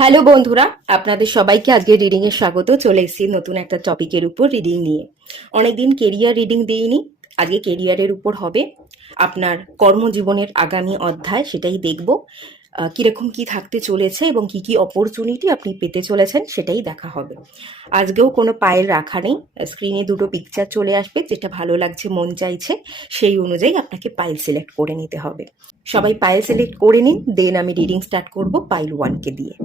Hello বন্ধুরা, আপনাদের সবাইকে আজকে রিডিং এর স্বাগত। চলে এসেছি নতুন একটা টপিকের উপর রিডিং নিয়ে। অনেকদিন কেরিয়ার রিডিং দিইনি, আজকে কেরিয়ারের উপর হবে। আপনার কর্মজীবনের আগামী অধ্যায় সেটাই দেখব। কিরকম কি থাকতে চলেছে এবং কি কি অপরচুনিটি আপনি পেতে চলেছেন সেটাই দেখা হবে। আজকেও কোনো পায়ের রাখা নেই, স্ক্রিনে দুটো পিকচার চলে আসবে, যেটা ভালো লাগছে মন চাইছে সেই অনুযায়ী আপনাকে পাইল সিলেক্ট করে নিতে হবে। সবাই পাইল সিলেক্ট করে নিন, দেন আমি রিডিং স্টার্ট করব পাইল 1কে দিয়ে।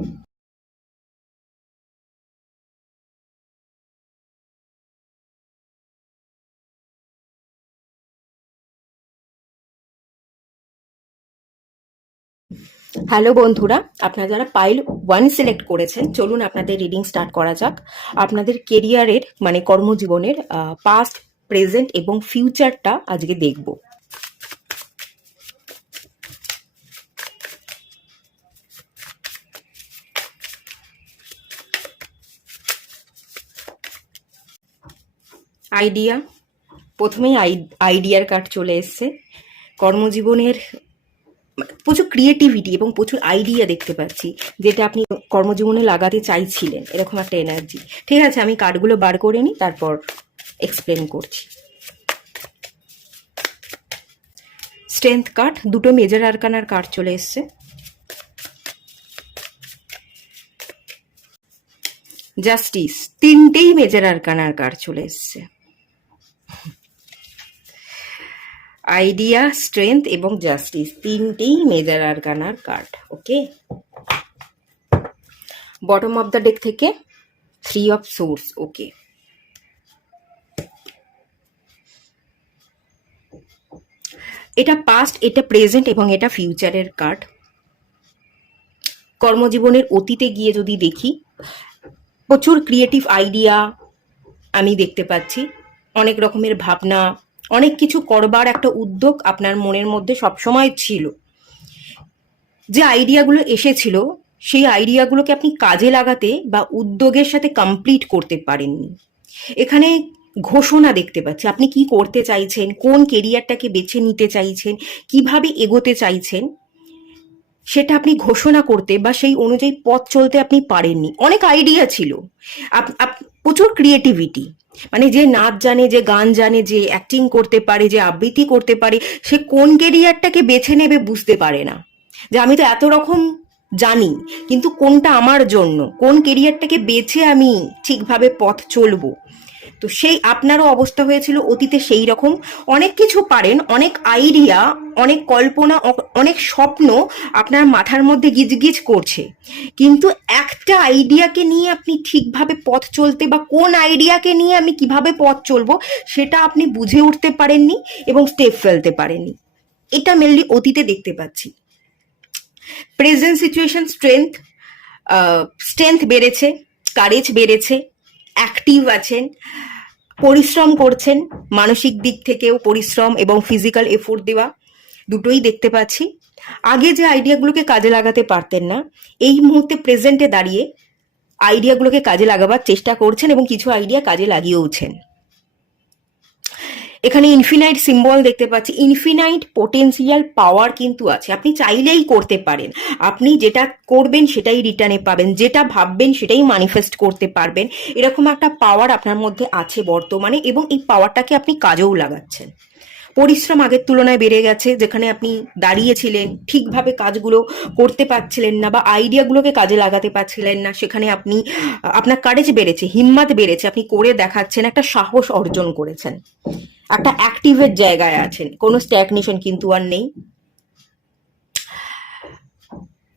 হ্যালো বন্ধুরা, আপনারা যারা পাইল 1 সিলেক্ট করেছেন, চলুন আপনাদের রিডিং স্টার্ট করা যাক। আপনাদের কেরিয়ারের মানে কর্মজীবনের পাস্ট, প্রেজেন্ট এবং ফিউচারটা আজকে দেখব। আইডিয়া, প্রথমেই আইডিয়ার কার্ড চলে এসছে। কর্মজীবনের প্রচুর ক্রিয়েটিভিটি এবং প্রচুর আইডিয়া দেখতে পাচ্ছি, যেটা আপনি কর্মজীবনে লাগাতে চাইছিলেন, এরকম একটা এনার্জি। ঠিক আছে, আমি কার্ডগুলো বার করে নিই, তারপর এক্সপ্লেন করছি। স্ট্রেংথ কার্ড, দুটো মেজর আরকানার কার্ড চলে এসছে। জাস্টিস, তিনটেই মেজর আরকানার কার্ড চলে এসছে। আইডিয়া, স্ট্রেংথ এবং জাস্টিস, তিনটেই মেজর আরকানার card. Okay, bottom of the deck থেকে 3 অফ সোর্স। ওকে, এটা পাস্ট, এটা প্রেজেন্ট এবং এটা ফিউচারের কার্ড। কর্মজীবনের অতীতে গিয়ে যদি দেখি, প্রচুর ক্রিয়েটিভ আইডিয়া আমি দেখতে পাচ্ছি, অনেক রকমের ভাবনা, অনেক কিছু করবার একটা উদ্যোগ আপনার মনের মধ্যে সবসময় ছিল। যে আইডিয়াগুলো এসেছিল সেই আইডিয়াগুলোকে আপনি কাজে লাগাতে বা উদ্যোগের সাথে কমপ্লিট করতে পারেননি। এখানে ঘোষণা দেখতে পাচ্ছি, আপনি কি করতে চাইছেন, কোন কেরিয়ারটাকে বেছে নিতে চাইছেন, কিভাবে এগোতে চাইছেন, সেটা আপনি ঘোষণা করতে বা সেই অনুযায়ী পথ চলতে আপনি পারেননি। অনেক আইডিয়া ছিল, প্রচুর ক্রিয়েটিভিটি, মানে যে নাচ জানে, যে গান জানে, যে অ্যাক্টিং করতে পারে, যে আবৃত্তি করতে পারে, সে কোন কেরিয়ারটাকে বেছে নেবে বুঝতে পারে না। যে আমি তো এত রকম জানি, কিন্তু কোনটা আমার জন্য, কোন কেরিয়ারটাকে বেছে আমি ঠিকভাবে পথ চলবো। তো সেই আপনারও অবস্থা হয়েছিল অতীতে সেই রকম। অনেক কিছু পারেন, অনেক আইডিয়া, অনেক কল্পনা, অনেক স্বপ্ন আপনার মাথার মধ্যে গিজগিজ করছে, কিন্তু একটা আইডিয়াকে নিয়ে আপনি ঠিকভাবে পথ চলতে বা কোন আইডিয়াকে নিয়ে আমি কিভাবে পথ চলবো সেটা আপনি বুঝে উঠতে পারেননি এবং স্টেপ ফেলতে পারেননি। এটা মেনলি অতীতে দেখতে পাচ্ছি। প্রেজেন্ট সিচুয়েশন, স্ট্রেংথ বেড়েছে, কারেজ বেড়েছে, অ্যাক্টিভ আছেন, পরিশ্রম করছেন, মানসিক দিক থেকেও পরিশ্রম এবং ফিজিক্যাল এফোর্ট দেওয়া দুটোই দেখতে পাচ্ছি। আগে যে আইডিয়াগুলোকে কাজে লাগাতে পারতেন না, এই মুহূর্তে প্রেজেন্টে দাঁড়িয়ে আইডিয়াগুলোকে কাজে লাগাবার চেষ্টা করছেন এবং কিছু আইডিয়া কাজে লাগিয়েওছেন। এখানে ইনফিনাইট সিম্বল দেখতে পাচ্ছি, ইনফিনাইট পোটেন্সিয়াল পাওয়ার কিন্তু আছে, আপনি চাইলেই করতে পারেন। আপনি যেটা করবেন সেটাই রিটার্নে পাবেন, যেটা ভাববেন সেটাই ম্যানিফেস্ট করতে পারবেন, এরকম একটা পাওয়ার আপনার মধ্যে আছে বর্তমানে, এবং এই পাওয়ারটাকে আপনি কাজেও লাগাচ্ছেন। পরিশ্রম আগের তুলনায় বেড়ে গেছে, যেখানে আপনি দাঁড়িয়েছিলেন ঠিকভাবে কাজগুলো করতে পারছিলেন না বা আইডিয়াগুলোকে কাজে লাগাতে পারছিলেন না, সেখানে আপনি আপনার কারেজ বেড়েছে, হিম্মত বেড়েছে, আপনি করে দেখাচ্ছেন, একটা সাহস অর্জন করেছেন, একটা অ্যাক্টিভের জায়গায় আছেন, কোনো স্ট্যাগনেশন কিন্তু আর নেই।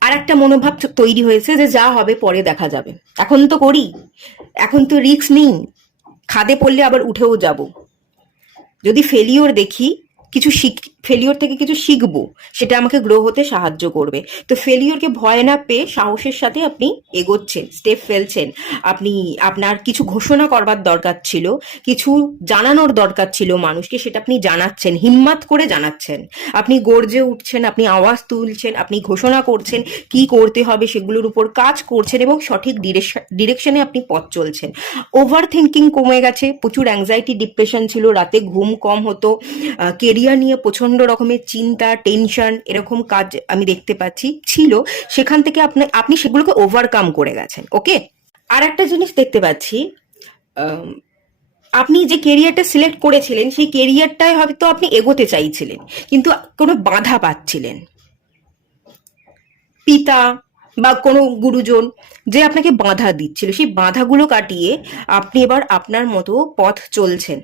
আর একটা মনোভাব তৈরি হয়েছে যে যা হবে পরে দেখা যাবে, এখন তো করি, এখন তো রিস্ক নিই, খাদে পড়লে আবার উঠেও যাব, যদি ফেলিওর দেখি কিছু ফেলিওর থেকে কিছু শিখবো, সেটা আমাকে গ্রো হতে সাহায্য করবে। তো ফেলিওরকে ভয় না পেয়ে সাহসের সাথে আপনি এগোচ্ছেন, স্টেপ ফেলছেন। আপনি আপনার কিছু ঘোষণা করবার দরকার ছিল, কিছু জানানোর দরকার ছিল মানুষকে, সেটা আপনি জানাচ্ছেন, হিম্মত করে জানাচ্ছেন, আপনি গর্জে উঠছেন, আপনি আওয়াজ তুলছেন, আপনি ঘোষণা করছেন কি করতে হবে, সেগুলোর উপর কাজ করছেন এবং সঠিক ডিরেকশনে আপনি পথ চলছেন। ওভার থিঙ্কিং কমে গেছে, প্রচুর অ্যাংজাইটি ডিপ্রেশন ছিল, রাতে ঘুম কম হতো, কেরিয়ার নিয়ে প্রচন্ড প্রচন্ড রকমের চিন্তা, টেনশন, এরকম কাজ আমি দেখতে পাচ্ছি ছিল, সেখান থেকে আপনি সেগুলোকে ওভারকাম করে গেছেন। ওকে, আর একটা জিনিস দেখতে পাচ্ছি, আম, আপনি যে কেরিয়ারটা সিলেক্ট করেছিলেন সেই কেরিয়ারটায় হয়তো আপনি এগোতে চাইছিলেন, কিন্তু কোনো বাধা পাচ্ছিলেন, পিতা বা কোনো গুরুজন যে আপনাকে বাধা দিচ্ছিল, সেই বাধাগুলো কাটিয়ে আপনি এবার আপনার মতো পথ চলছেন।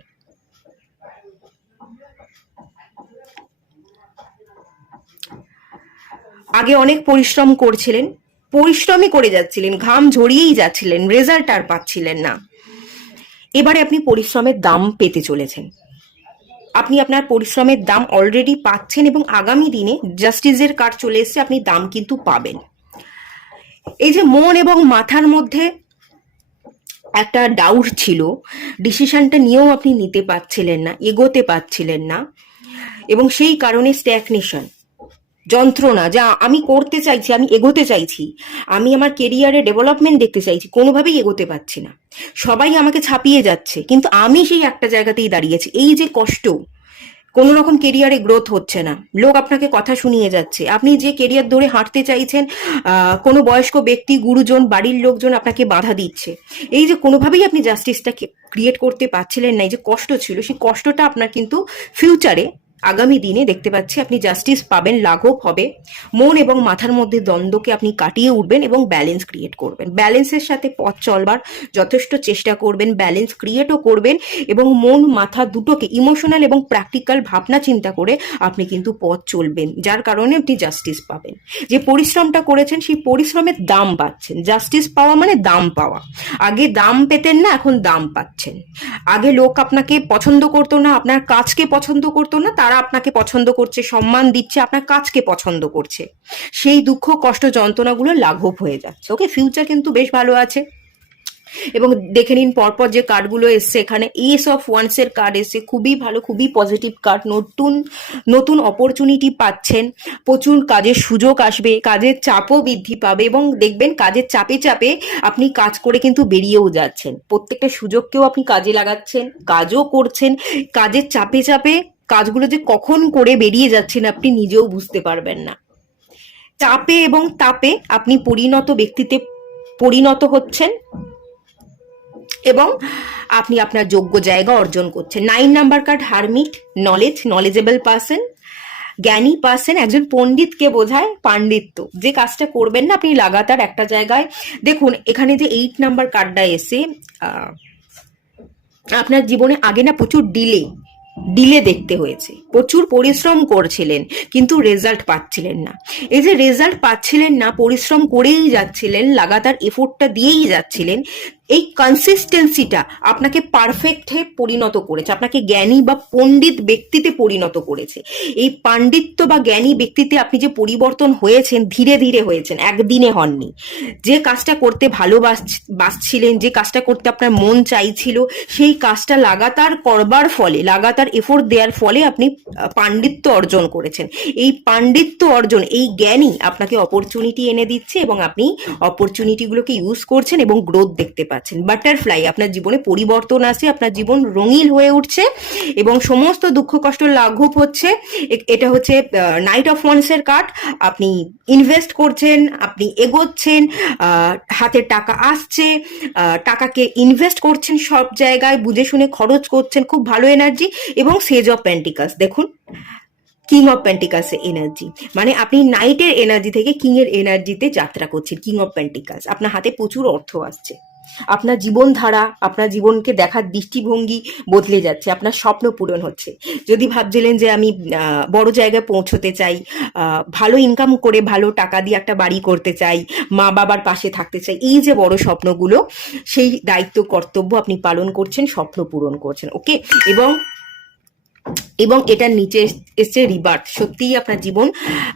আগে অনেক পরিশ্রম করছিলেন, পরিশ্রমই করে যাচ্ছিলেন, ঘাম ঝরিয়েই যাচ্ছিলেন, রেজাল্ট আর পাচ্ছিলেন না। এবারে আপনি পরিশ্রমের দাম পেতে চলেছেন। আপনি আপনার পরিশ্রমের দাম অলরেডি পাচ্ছেন এবং আগামী দিনে জাস্টিসের কার্ড চলে এসছে, আপনি দাম কিন্তু পাবেন। এই যে মন এবং মাথার মধ্যে একটা ডাউট ছিল, ডিসিশনটা নিয়েও আপনি নিতে পারছিলেন না, এগোতে পারছিলেন না, এবং সেই কারণে স্ট্যাগনেশন, যন্ত্রণা, যা আমি করতে চাইছি, আমি এগোতে চাইছি, আমি আমার কেরিয়ারে ডেভেলপমেন্ট দেখতে চাইছি, কোনোভাবেই এগোতে পারছি না, সবাই আমাকে ছাপিয়ে যাচ্ছে, কিন্তু আমি সেই একটা জায়গাতেই দাঁড়িয়েছি। এই যে কষ্ট, কোনো রকম কেরিয়ারে গ্রোথ হচ্ছে না, লোক আপনাকে কথা শুনিয়ে যাচ্ছে, আপনি যে কেরিয়ার ধরে হাঁটতে চাইছেন, কোনো বয়স্ক ব্যক্তি, গুরুজন, বাড়ির লোকজন আপনাকে বাধা দিচ্ছে। এই যে কোনোভাবেই আপনি জাস্টিসটা ক্রিয়েট করতে পারছিলেন না, এই যে কষ্ট ছিল, সেই কষ্টটা আপনার কিন্তু ফিউচারে, আগামী দিনে দেখতে পাচ্ছি আপনি জাস্টিস পাবেন, লাঘব হবে। মন এবং মাথার মধ্যে দ্বন্দ্বকে আপনি কাটিয়ে উঠবেন এবং ব্যালেন্স ক্রিয়েট করবেন। ব্যালেন্সের সাথে পথ চলবার যথেষ্ট চেষ্টা করবেন, ব্যালেন্স ক্রিয়েটও করবেন, এবং মন মাথা দুটোকে ইমোশনাল এবং প্র্যাকটিক্যাল ভাবনা চিন্তা করে আপনি কিন্তু পথ চলবেন, যার কারণে আপনি জাস্টিস পাবেন। যে পরিশ্রমটা করেছেন সেই পরিশ্রমের দাম পাচ্ছেন। জাস্টিস পাওয়া মানে দাম পাওয়া। আগে দাম পেতেন না, এখন দাম পাচ্ছেন। আগে লোক আপনাকে পছন্দ করতো না, আপনার কাজকে পছন্দ করতো না, তারা আপনাকে পছন্দ করছে, সম্মান দিচ্ছে, আপনার কাজকে পছন্দ করছে। সেই দুঃখ, কষ্ট, যন্ত্রণাগুলো লাঘব হয়ে যাচ্ছে। ওকে, ফিউচার কিন্তু বেশ ভালো আছে। এবং দেখে নিন পরপর যে কার্ডগুলো এসছে, এখানে এস অফ ওয়ান্স এর কার্ড এসছে, খুবই ভালো, খুবই পজিটিভ কার্ড। নতুন নতুন অপরচুনিটি পাচ্ছেন, প্রচুর কাজের সুযোগ আসবে, কাজের চাপও বৃদ্ধি পাবে, এবং দেখবেন কাজের চাপে চাপে আপনি কাজ করে কিন্তু বেরিয়েও যাচ্ছেন। প্রত্যেকটা সুযোগকেও আপনি কাজে লাগাচ্ছেন, কাজও করছেন। কাজের চাপে চাপে কাজগুলো যে কখন করে বেরিয়ে যাচ্ছেন আপনি নিজেও বুঝতে পারবেন না। চাপে এবং তাপে আপনি পরিণত ব্যক্তিতে পরিণত হচ্ছেন, এবং আপনি আপনার যোগ্য জায়গা অর্জন করছেন। 9 number card hermit, knowledgeable person, জ্ঞানী পার্সন, একজন পণ্ডিতকে বোঝায় পাণ্ডিত্য। যে কাজটা করবেন না আপনি লাগাতার একটা জায়গায়, দেখুন এখানে যে 8 নাম্বার কার্ডটা এসে, আপনার জীবনে আগে না প্রচুর ডিলে দেখতে হয়েছে, প্রচুর পরিশ্রম করছিলেন কিন্তু রেজাল্ট পাচ্ছিলেন না। এই যে রেজাল্ট পাচ্ছিলেন না, পরিশ্রম করেই যাচ্ছিলেন, লাগাতার এফোর্টটা দিয়েই যাচ্ছিলেন, এই কনসিস্টেন্সিটা আপনাকে পারফেক্টে পরিণত করেছে, আপনাকে জ্ঞানী বা পণ্ডিত ব্যক্তিতে পরিণত করেছে। এই পাণ্ডিত্য বা জ্ঞানী ব্যক্তিতে আপনি যে পরিবর্তন হয়েছেন, ধীরে ধীরে হয়েছেন, একদিনে হননি। যে কাজটা করতে ভালোবাসছিলেন, যে কাজটা করতে আপনার মন চাইছিল, সেই কাজটা লাগাতার করবার ফলে, লাগাতার এফোর্ট দেওয়ার ফলে আপনি পাণ্ডিত্য অর্জন করেছেন। এই পাণ্ডিত্য অর্জন, এই জ্ঞানই আপনাকে অপরচুনিটি এনে দিচ্ছে, এবং আপনি অপরচুনিটিগুলোকে ইউজ করছেন এবং গ্রোথ দেখতে পাচ্ছেন। বাটারফ্লাই, আপনার জীবনে পরিবর্তন আসে, আপনার জীবন রঙিন হয়ে উঠছে, এবং সমস্ত দুঃখ কষ্ট লাঘব হচ্ছে। এটা হচ্ছে নাইট অফ ওয়ান্সের কার্ড। আপনি ইনভেস্ট করছেন, আপনি এগোচ্ছেন, হাতে টাকা আসছে, টাকাকে ইনভেস্ট করছেন, সব জায়গায় বুঝে শুনে খরচ করছেন, খুব ভালো এনার্জি। এবং সেজ অফ পেন্টিকালস, দেখুন কিং অফ পেন্টিকালস এনার্জি, মানে আপনি নাইটের এনার্জি থেকে কিং এর এনার্জিতে যাত্রা করছেন। কিং অফ পেন্টিকালস, আপনার হাতে প্রচুর অর্থ আসছে, আপনার জীবনধারা, আপনার জীবনকে দেখার দৃষ্টিভঙ্গি বদলে যাচ্ছে, আপনার স্বপ্ন পূরণ হচ্ছে। যদি ভাবছিলেন যে আমি বড় জায়গায় পৌঁছতে চাই, ভালো ইনকাম করে ভালো টাকা দিয়ে একটা বাড়ি করতে চাই, মা বাবার পাশে থাকতে চাই, এই যে বড় স্বপ্নগুলো, সেই দায়িত্ব কর্তব্য আপনি পালন করছেন, স্বপ্ন পূরণ করছেন। ওকে, এবং এটার নিচে এসছে রিবার্থ। সত্যিই আপনার জীবন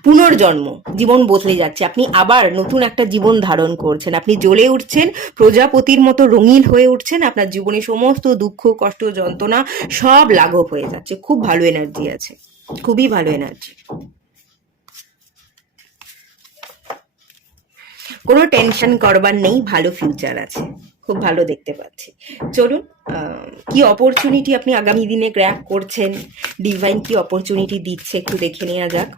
পুনর্জন্ম, জীবন বদলে যাচ্ছে, আপনি আবার নতুন একটা জীবন ধারণ করছেন, আপনি জ্বলে উঠছেন, প্রজাপতির মতো রঙিন হয়ে উঠছেন, আপনার জীবনে সমস্ত দুঃখ কষ্ট যন্ত্রণা সব লাঘব হয়ে যাচ্ছে। খুব ভালো এনার্জি আছে, খুবই ভালো এনার্জি, কোনো টেনশন করবার নেই, ভালো ফিউচার আছে। খুব ভালো দেখতে পাচ্ছি। চলুন, কি অপরচুনিটি আপনি আগামী দিনে গ্র্যাব করছেন, ডিভাইন কি অপরচুনিটি দিচ্ছে একটু দেখে নেওয়া যাক।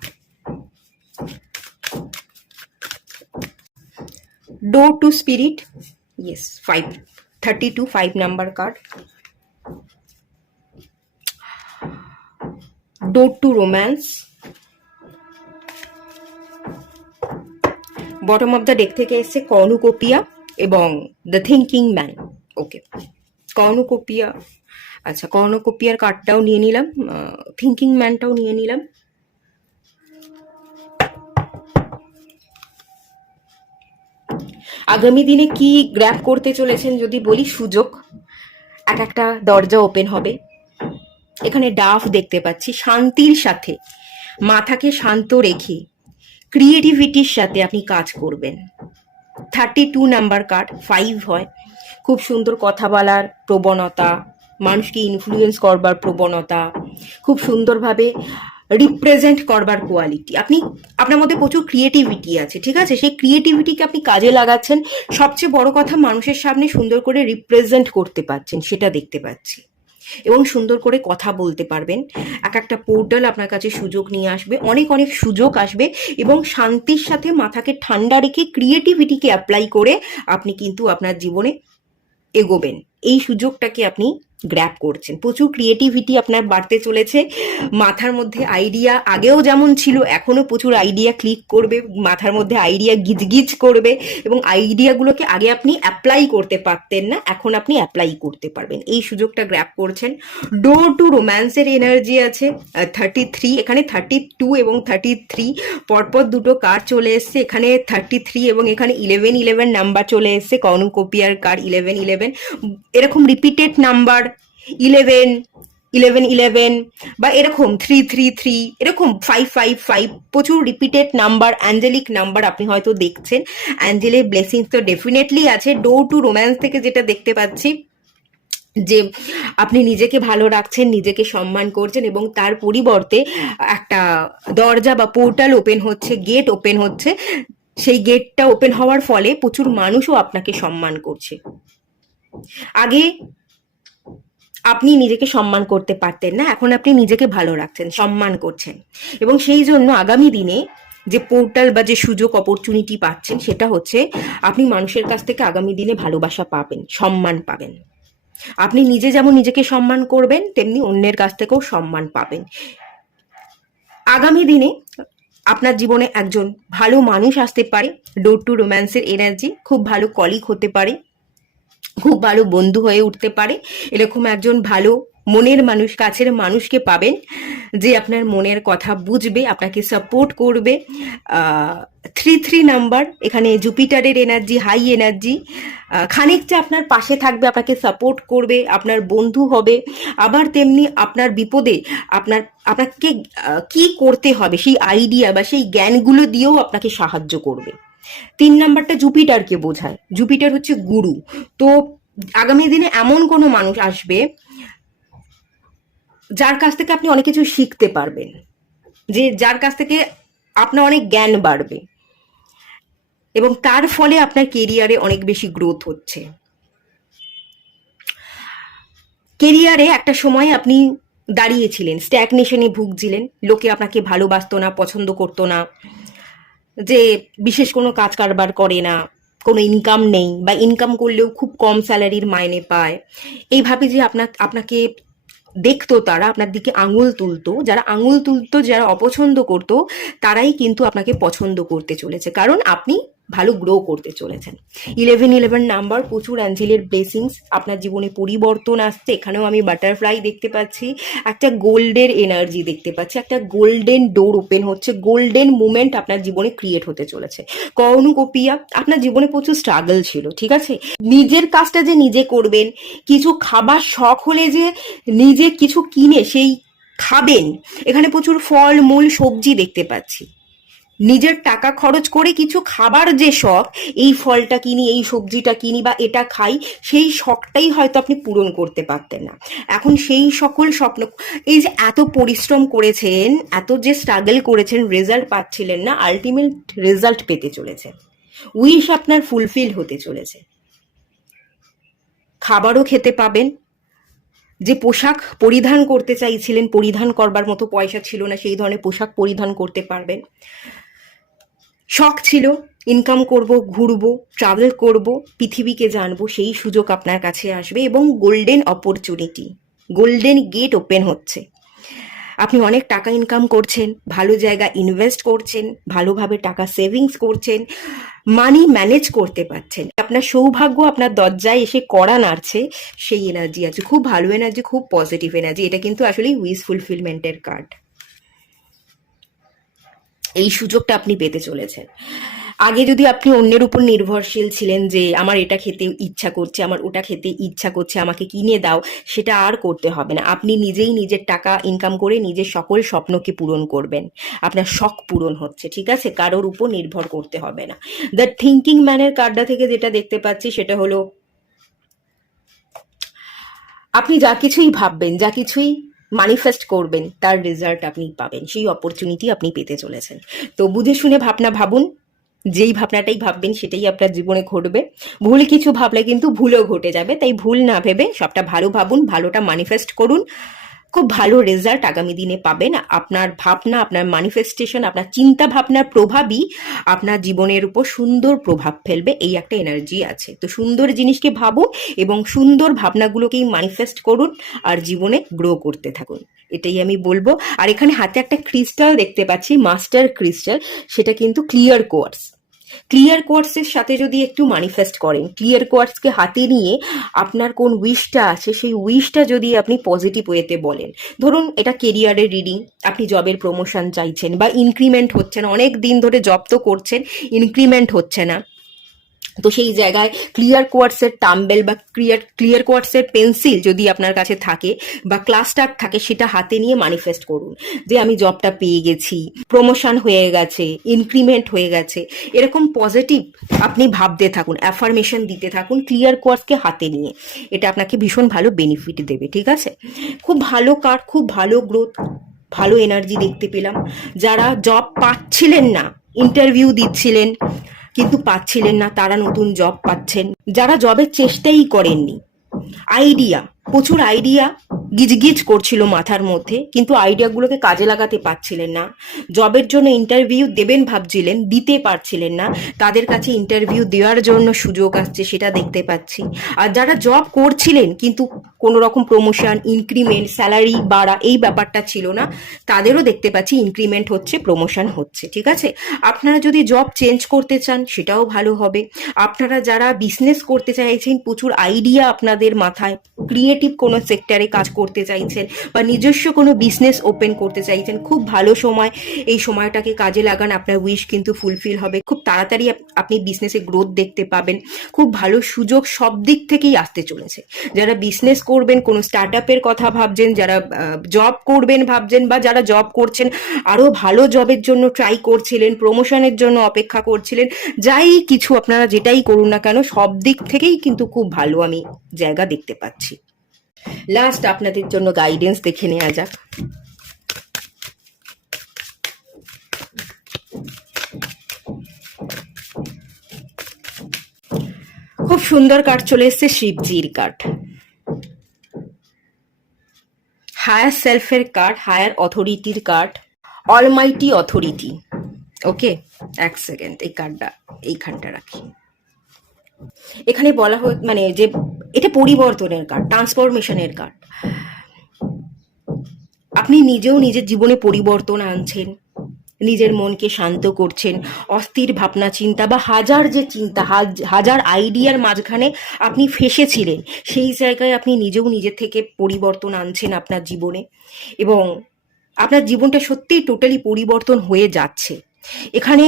Door to spirit, yes 5, 32, 5 number card. Door to romance, bottom of the deck থেকে এসছে কর্নুকোপিয়া এবং the thinking man. Okay, cornucopia, আচ্ছা কর্নুকোপিয়ার কার্ডটাও নিয়ে নিলাম, থিঙ্কিং ম্যানটাও নিয়ে নিলাম। আগামী দিনে কি গ্র্যাব করতে চলেছেন যদি বলি, সুযোগ, এক একটা দরজা ওপেন হবে। এখানে ডাফ দেখতে পাচ্ছি, শান্তির সাথে, মাথাকে শান্ত রেখে ক্রিয়েটিভিটির সাথে আপনি কাজ করবেন। 32 নাম্বার কার্ড, 5 হয়, খুব সুন্দর কথা বলার প্রবণতা, মানুষকে ইনফ্লুয়েন্স করবার প্রবণতা, খুব সুন্দরভাবে রিপ্রেজেন্ট করবার কোয়ালিটি। আপনি, আপনার মধ্যে প্রচুর ক্রিয়েটিভিটি আছে, ঠিক আছে, সেই ক্রিয়েটিভিটিকে আপনি কাজে লাগাচ্ছেন। সবচেয়ে বড় কথা, মানুষের সামনে সুন্দর করে রিপ্রেজেন্ট করতে পারছেন, সেটা দেখতে পাচ্ছি, এবং সুন্দর করে কথা বলতে পারবেন। এক একটা পোর্টাল আপনার কাছে সুযোগ নিয়ে আসবে, অনেক অনেক সুযোগ আসবে, এবং শান্তির সাথে মাথাকে ঠান্ডা রেখে ক্রিয়েটিভিটিকে অ্যাপ্লাই করে আপনি কিন্তু আপনার জীবনে এগোবেন। এই সুযোগটাকে আপনি গ্র্যাব করছেন। প্রচুর ক্রিয়েটিভিটি আপনার বাড়তে চলেছে, মাথার মধ্যে আইডিয়া আগেও যেমন ছিল এখনও প্রচুর আইডিয়া ক্লিক করবে, মাথার মধ্যে আইডিয়া গিজগিজ করবে, এবং আইডিয়াগুলোকে আগে আপনি অ্যাপ্লাই করতে পারতেন না, এখন আপনি অ্যাপ্লাই করতে পারবেন। এই সুযোগটা গ্র্যাব করছেন। ডোর টু রোম্যান্সের এনার্জি আছে 33, এখানে 32 এবং 33 পরপর দুটো কার্ড চলে এসছে। এখানে 33 এবং এখানে 11 নাম্বার চলে এসছে, কর্নুকোপিয়ার কার্ড 11 এরকম রিপিটেড নাম্বার 11 বা এরকম 333, এরকম 555, প্রচুর রিপিটেড নাম্বার, অ্যাঞ্জেলিক নাম্বার আপনি হয়তো দেখছেন। অ্যাঞ্জেলের ব্লেসিংস তো ডেফিনেটলি আছে। ডোর টু রোম্যান্স থেকে যেটা দেখতে পাচ্ছি যে আপনি নিজেকে ভালো রাখছেন, নিজেকে সম্মান করছেন, এবং তার পরিবর্তে একটা দরজা বা পোর্টাল ওপেন হচ্ছে, গেট ওপেন হচ্ছে। সেই গেটটা ওপেন হওয়ার ফলে প্রচুর মানুষও আপনাকে সম্মান করছে। আগে আপনি নিজেকে সম্মান করতে পারতেন না, এখন আপনি নিজেকে ভালো রাখছেন, সম্মান করছেন, এবং সেই জন্য আগামী দিনে যে পোর্টাল বা যে সুযোগ অপরচুনিটি পাচ্ছেন সেটা হচ্ছে আপনি মানুষের কাছ থেকে আগামী দিনে ভালোবাসা পাবেন, সম্মান পাবেন। আপনি নিজে যেমন নিজেকে সম্মান করবেন, তেমনি অন্যের কাছ থেকেও সম্মান পাবেন। আগামী দিনে আপনার জীবনে একজন ভালো মানুষ আসতে পারে। ডোর টু রোম্যান্সের এনার্জি, খুব ভালো কলিগ হতে পারে, খুব ভালো বন্ধু হয়ে উঠতে পারে। এরকম একজন ভালো মনের মানুষ, কাছের মানুষকে পাবেন যে আপনার মনের কথা বুঝবে, আপনাকে সাপোর্ট করবে। 33 নাম্বার, এখানে জুপিটারের এনার্জি, হাই এনার্জি, খানিকটা আপনার পাশে থাকবে, আপনাকে সাপোর্ট করবে, আপনার বন্ধু হবে। আবার তেমনি আপনার বিপদে আপনাকে কি করতে হবে সেই আইডিয়া বা সেই জ্ঞানগুলো দিয়েও আপনাকে সাহায্য করবে। 3 নাম্বারটা জুপিটারকে বোঝায়, জুপিটার হচ্ছে গুরু। তো আগামী দিনে এমন কোনো মানুষ আসবে যার কাছ থেকে আপনি অনেক কিছু শিখতে পারবেন, যে যার কাছ থেকে আপনার অনেক জ্ঞান বাড়বে, এবং তার ফলে আপনার কেরিয়ারে অনেক বেশি গ্রোথ হচ্ছে। কেরিয়ারে একটা সময় আপনি দাঁড়িয়েছিলেন, স্ট্যাগনেশনে ভুগছিলেন, লোকে আপনাকে ভালোবাসতো না, পছন্দ করতো না, যে বিশেষ কোনো কাজ কারবার করে না, কোনো ইনকাম নেই, বা ইনকাম করলেও খুব কম স্যালারির মাইনে পায়, এইভাবে যে আপনাকে দেখতো, তারা আপনার দিকে আঙুল তুলতো, যারা আঙুল তুলতো, যারা অপছন্দ করতো, তারাই কিন্তু আপনাকে পছন্দ করতে চলেছে, কারণ আপনি ভালো গ্রো করতে চলেছেন। 11 নাম্বার, প্রচুর অ্যাঞ্জেলের ব্লেসিংস, আপনার জীবনে পরিবর্তন আসছে। এখানেও আমি বাটারফ্লাই দেখতে পাচ্ছি, একটা গোল্ডের এনার্জি দেখতে পাচ্ছি, একটা গোল্ডেন ডোর ওপেন হচ্ছে, গোল্ডেন মুমেন্ট আপনার জীবনে ক্রিয়েট হতে চলেছে। কর্নুকোপিয়া, আপনার জীবনে প্রচুর স্ট্রাগল ছিল, ঠিক আছে, নিজের কাজটা যে নিজে করবেন, কিছু খাবার শখ হলে যে নিজে কিছু কিনে সেই খাবেন, এখানে প্রচুর ফল মূল সবজি দেখতে পাচ্ছি। নিজের টাকা খরচ করে কিছু খাবার যে শখ, এই ফলটা কিনি, এই সবজিটা কিনি, বা এটা খাই, সেই শখটাই হয়তো আপনি পূরণ করতে পারতেন না। এখন সেই সকল স্বপ্ন, এই যে এত পরিশ্রম করেছেন, এত যে স্ট্রাগল করেছেন, রেজাল্ট পাচ্ছিলেন না, আলটিমেট রেজাল্ট পেতে চলেছে, উইশ আপনার ফুলফিল হতে চলেছে। খাবারও খেতে পাবেন, যে পোশাক পরিধান করতে চাইছিলেন, পরিধান করবার মতো পয়সা ছিল না, সেই ধরনের পোশাক পরিধান করতে পারবেন। শখ ছিল ইনকাম করব, ঘুরবো, ট্রাভেল করব, পৃথিবীকে জানবো, সেই সুযোগ আপনার কাছে আসবে এবং golden opportunity, golden gate open হচ্ছে। আপনি অনেক টাকা ইনকাম করছেন, ভালো জায়গা ইনভেস্ট করছেন, ভালোভাবে টাকা সেভিংস করছেন, মানি ম্যানেজ করতে পারছেন, আপনার সৌভাগ্য আপনার দরজায় এসে কড়া নাড়ছে, সেই এনার্জি আছে। খুব ভালো এনার্জি, খুব পজিটিভ এনার্জি। এটা কিন্তু আসলে উইশ ফুলফিলমেন্টের কার্ড। এই সুযোগটা আপনি পেতে চলেছেন। আগে যদি আপনি অন্যের উপর নির্ভরশীল ছিলেন, যে আমার এটা খেতে ইচ্ছা করছে, আমার ওটা খেতে ইচ্ছা করছে, আমাকে কিনে দাও, সেটা আর করতে হবে না। আপনি নিজেই নিজের টাকা ইনকাম করে নিজের সকল স্বপ্নকে পূরণ করবেন। আপনার শখ পূরণ হচ্ছে, ঠিক আছে? কারোর উপর নির্ভর করতে হবে না। দ্য থিঙ্কিং ম্যানের কার্ডটা থেকে যেটা দেখতে পাচ্ছি সেটা হলো, আপনি যা কিছুই ভাববেন, যা কিছুই ম্যানিফেস্ট করবেন, তার রেজাল্ট আপনি পাবেন, সেই অপরচুনিটি আপনি পেতে চলেছেন। তো বুঝে শুনে ভাবনা ভাবুন, যেই ভাবনাটাই ভাববেন সেটাই আপনার জীবনে ঘটবে। ভুল কিছু ভাবলে কিন্তু ভুলও ঘটে যাবে, তাই ভুল না ভেবে সবটা ভালো ভাবুন, ভালোটা ম্যানিফেস্ট করুন। খুব ভালো রেজাল্ট আগামী দিনে পাবেন। আপনার ভাবনা, আপনার ম্যানিফেস্টেশন, আপনার চিন্তা ভাবনার প্রভাবই আপনার জীবনের উপর সুন্দর প্রভাব ফেলবে, এই একটা এনার্জি আছে। তো সুন্দর জিনিসকে ভাবুন এবং সুন্দর ভাবনাগুলোকেই ম্যানিফেস্ট করুন আর জীবনে গ্রো করতে থাকুন, এটাই আমি বলবো। আর এখানে হাতে একটা ক্রিস্টাল দেখতে পাচ্ছি, মাস্টার ক্রিস্টাল, সেটা কিন্তু ক্লিয়ার কোয়ার্টজ। ক্লিয়ার কোয়ার্টসের সাথে যদি একটু ম্যানিফেস্ট করেন, ক্লিয়ার কোয়ার্টসকে হাতে নিয়ে আপনার কোন উইশটা আছে সেই উইশটা যদি আপনি পজিটিভ ওয়েতে বলেন, ধরুন এটা কেরিয়ারের রিডিং, আপনি জবের প্রমোশন চাইছেন বা ইনক্রিমেন্ট হচ্ছে না, অনেক দিন ধরে জব তো করছেন, ইনক্রিমেন্ট হচ্ছে না, তো সেই জায়গায় ক্লিয়ার কোয়ার্টসের টাম্বেল বা ক্লিয়ার কোয়ার্টসের পেন্সিল যদি আপনার কাছে থাকে বা ক্লাস্টার থাকে, সেটা হাতে নিয়ে ম্যানিফেস্ট করুন যে আমি জবটা পেয়ে গেছি, প্রমোশন হয়ে গেছে, ইনক্রিমেন্ট হয়ে গেছে, এরকম পজিটিভ আপনি ভাবতে থাকুন, অ্যাফার্মেশন দিতে থাকুন ক্লিয়ার কোয়ার্টসকে হাতে নিয়ে। এটা আপনাকে ভীষণ ভালো বেনিফিট দেবে, ঠিক আছে? খুব ভালো কার্ড, খুব ভালো গ্রোথ, ভালো এনার্জি দেখতে পেলাম। যারা জব পাচ্ছিলেন না, ইন্টারভিউ দিচ্ছিলেন কিন্তু পাচ্ছিলেন না, তারা নতুন জব পাচ্ছেন। যারা জবের চেষ্টাই করেননি, আইডিয়া, প্রচুর আইডিয়া গিজগিজ করছিল মাথার মধ্যে, কিন্তু আইডিয়াগুলোকে কাজে লাগাতে পারছিলেন না, জবের জন্য ইন্টারভিউ দেবেন ভাবছিলেন, দিতে পারছিলেন না, তাদের কাছে ইন্টারভিউ দেওয়ার জন্য সুযোগ আসছে, সেটা দেখতে পাচ্ছি। আর যারা জব করছিলেন কিন্তু কোনো রকম প্রমোশন, ইনক্রিমেন্ট, স্যালারি বাড়া এই ব্যাপারটা ছিল না, তাদেরও দেখতে পাচ্ছি ইনক্রিমেন্ট হচ্ছে, প্রমোশন হচ্ছে, ঠিক আছে? আপনারা যদি জব চেঞ্জ করতে চান সেটাও ভালো হবে। আপনারা যারা বিজনেস করতে চাইছেন, প্রচুর আইডিয়া আপনাদের মাথায়, ক্রিয়েটিভ কোনো সেক্টরে কাজ করতে চাইছেন বা নিজস্ব কোনো বিজনেস ওপেন করতে চাইছেন, খুব ভালো সময়। এই সময়টাকে কাজে লাগান, আপনার উইশ কিন্তু ফুলফিল হবে। খুব তাড়াতাড়ি আপনি বিজনেসে গ্রোথ দেখতে পাবেন। খুব ভালো সুযোগ সব দিক থেকেই আসতে চলেছে। যারা বিজনেস করবেন, কোনো স্টার্ট আপের কথা ভাবছেন, যারা জব করবেন ভাবছেন, বা যারা জব করছেন আরও ভালো জবের জন্য ট্রাই করছিলেন, প্রমোশনের জন্য অপেক্ষা করছিলেন, যাই কিছু আপনারা যেটাই করুন না কেন, সব দিক থেকেই কিন্তু খুব ভালো আমি জায়গা দেখতে পাচ্ছি। লাস্ট আপনাদের জন্য গাইডেন্স দেখে নেওয়া যাক। খুব সুন্দর কার্ড চলে এসছে, শিবজির কার্ড, হায়ার সেলফের কার্ড, হায়ার অথরিটির কার্ড, অলমাইটি অথরিটি। ওকে, এক সেকেন্ড, এই কার্ডটা এইখানটা রাখি। এখানে বলা হয় মানে যে এটা পরিবর্তনের কার্ড, ট্রান্সফরমেশনের কার্ড। আপনি নিজেও নিজের জীবনে পরিবর্তন আনছেন, নিজের মনকে শান্ত করছেন। অস্থির ভাবনা চিন্তা বা হাজার যে চিন্তা, হাজার আইডিয়ার মাঝখানে আপনি ফেসেছিলেন, সেই জায়গায় আপনি নিজেও নিজের থেকে পরিবর্তন আনছেন আপনার জীবনে, এবং আপনার জীবনটা সত্যিই টোটালি পরিবর্তন হয়ে যাচ্ছে। এখানে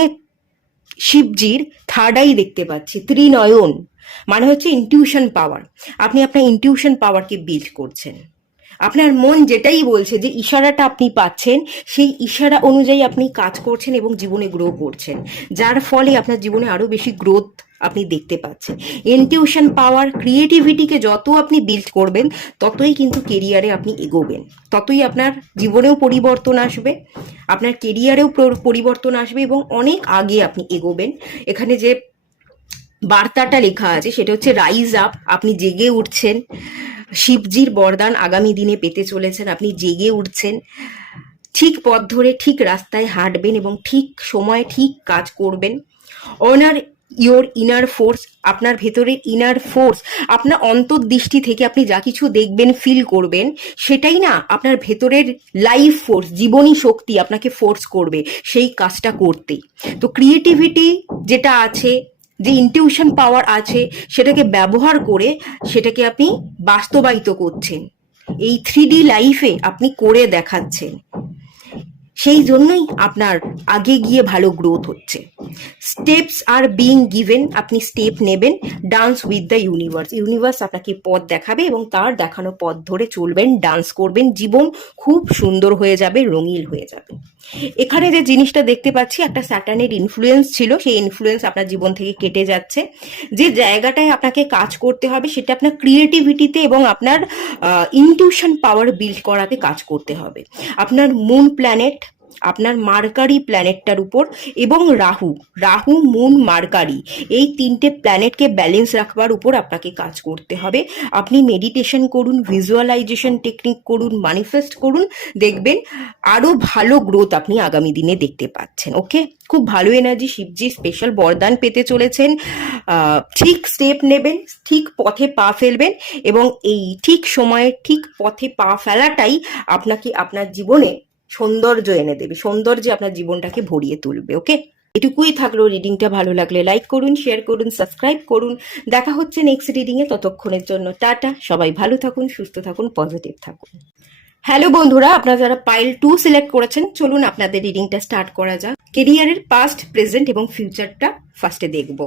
শিবজির থার্ড আই দেখতে পাচ্ছি, ত্রিনয়ন, মানে হচ্ছে ইনটিউশন পাওয়ার। আপনি আপনার ইনটিউশন পাওয়ারকে বিল্ড করছেন। আপনার মন যেটাই বলছে, যে ইশারাটা আপনি পাচ্ছেন, সেই ইশারা অনুযায়ী আপনি কাজ করছেন এবং জীবনে গ্রো করছেন, যার ফলে আপনার জীবনে আরও বেশি গ্রোথ আপনি দেখতে পাচ্ছেন। ইনটিউশন পাওয়ার, ক্রিয়েটিভিটিকে যত আপনি বিল্ড করবেন, ততই কিন্তু কেরিয়ারে আপনি এগোবেন, ততই আপনার জীবনেও পরিবর্তন আসবে, আপনার কেরিয়ারেও পরিবর্তন আসবে এবং অনেক আগে আপনি এগোবেন। এখানে যে বার্তাটা লেখা আছে, সেটা হচ্ছে রাইজ আপ। আপনি জেগে উঠছেন, শিবজির বরদান আগামী দিনে পেতে চলেছেন। আপনি জেগে উঠছেন, ঠিক পথ ধরে ঠিক রাস্তায় হাঁটবেন এবং ঠিক সময়ে ঠিক কাজ করবেন। অনার ইয়োর ইনার ফোর্স, আপনার ভেতরের ইনার ফোর্স, আপনার অন্তর্দৃষ্টি থেকে আপনি যা কিছু দেখবেন ফিল করবেন, সেটাই না আপনার ভেতরের লাইফ ফোর্স, জীবনী শক্তি আপনাকে ফোর্স করবে সেই কাজটা করতে। তো ক্রিয়েটিভিটি যেটা আছে, যে ইনটিউশন পাওয়ার আছে, সেটাকে ব্যবহার করে সেটাকে আপনি বাস্তবায়িত করছেন, এই 3D লাইফে আপনি করে দেখাচ্ছেন। সেই জন্যই আপনার আগে গিয়ে ভালো গ্রোথ হচ্ছে। স্টেপস আর বিং গিভেন, আপনি স্টেপ নেবেন। Dance with the universe, universe আপনাকে পথ দেখাবে এবং তার দেখানো পথ ধরে চলবেন, ডান্স করবেন, জীবন খুব সুন্দর হয়ে যাবে, রঙিন হয়ে যাবে। এখানে যে জিনিসটা দেখতে পাচ্ছি, একটা স্যাটার্নের ইনফ্লুয়েন্স ছিল, সেই ইনফ্লুয়েন্স আপনার জীবন থেকে কেটে যাচ্ছে। যে জায়গাটায় আপনাকে কাজ করতে হবে সেটা আপনার ক্রিয়েটিভিটিতে এবং আপনার ইনটিউশন পাওয়ার বিল্ড করাতে কাজ করতে হবে। আপনার মুন প্ল্যানেট, আপনার মার্কারি প্ল্যানেটটার উপর, এবং রাহু, রাহু মুন মার্কারি, এই তিনটে প্ল্যানেটকে ব্যালেন্স রাখবার উপর আপনাকে কাজ করতে হবে। আপনি মেডিটেশন করুন, ভিজুয়ালাইজেশন টেকনিক করুন, ম্যানিফেস্ট করুন, দেখবেন আরো ভালো গ্রোথ আপনি আগামী দিনে দেখতে পাচ্ছেন। ওকে, খুব ভালো এনার্জি, শিবজি স্পেশাল বরদান পেতে চলেছেন। ঠিক স্টেপ নেবেন, ঠিক পথে পা ফেলবেন, এবং এই ঠিক সময়ে ঠিক পথে পা ফেলাটাই আপনাকে আপনার জীবনে সৌন্দর্য এনে দেবে, সৌন্দর্যে আপনার জীবনটাকে ভরিয়ে তুলবে। ওকে, এটুকুই থাকলো। রিডিংটা ভালো লাগলে লাইক করুন, শেয়ার করুন, সাবস্ক্রাইব করুন। দেখা হচ্ছে নেক্সট রিডিংয়ে, ততক্ষণের জন্য টাটা। সবাই ভালো থাকুন, সুস্থ থাকুন, পজিটিভ থাকুন। হ্যালো বন্ধুরা, আপনারা যারা পাইল 2 সিলেক্ট করেছেন, চলুন আপনাদের রিডিংটা স্টার্ট করা যাক। কেরিয়ারের পাস্ট, প্রেজেন্ট এবং ফিউচারটা ফার্স্টে দেখব।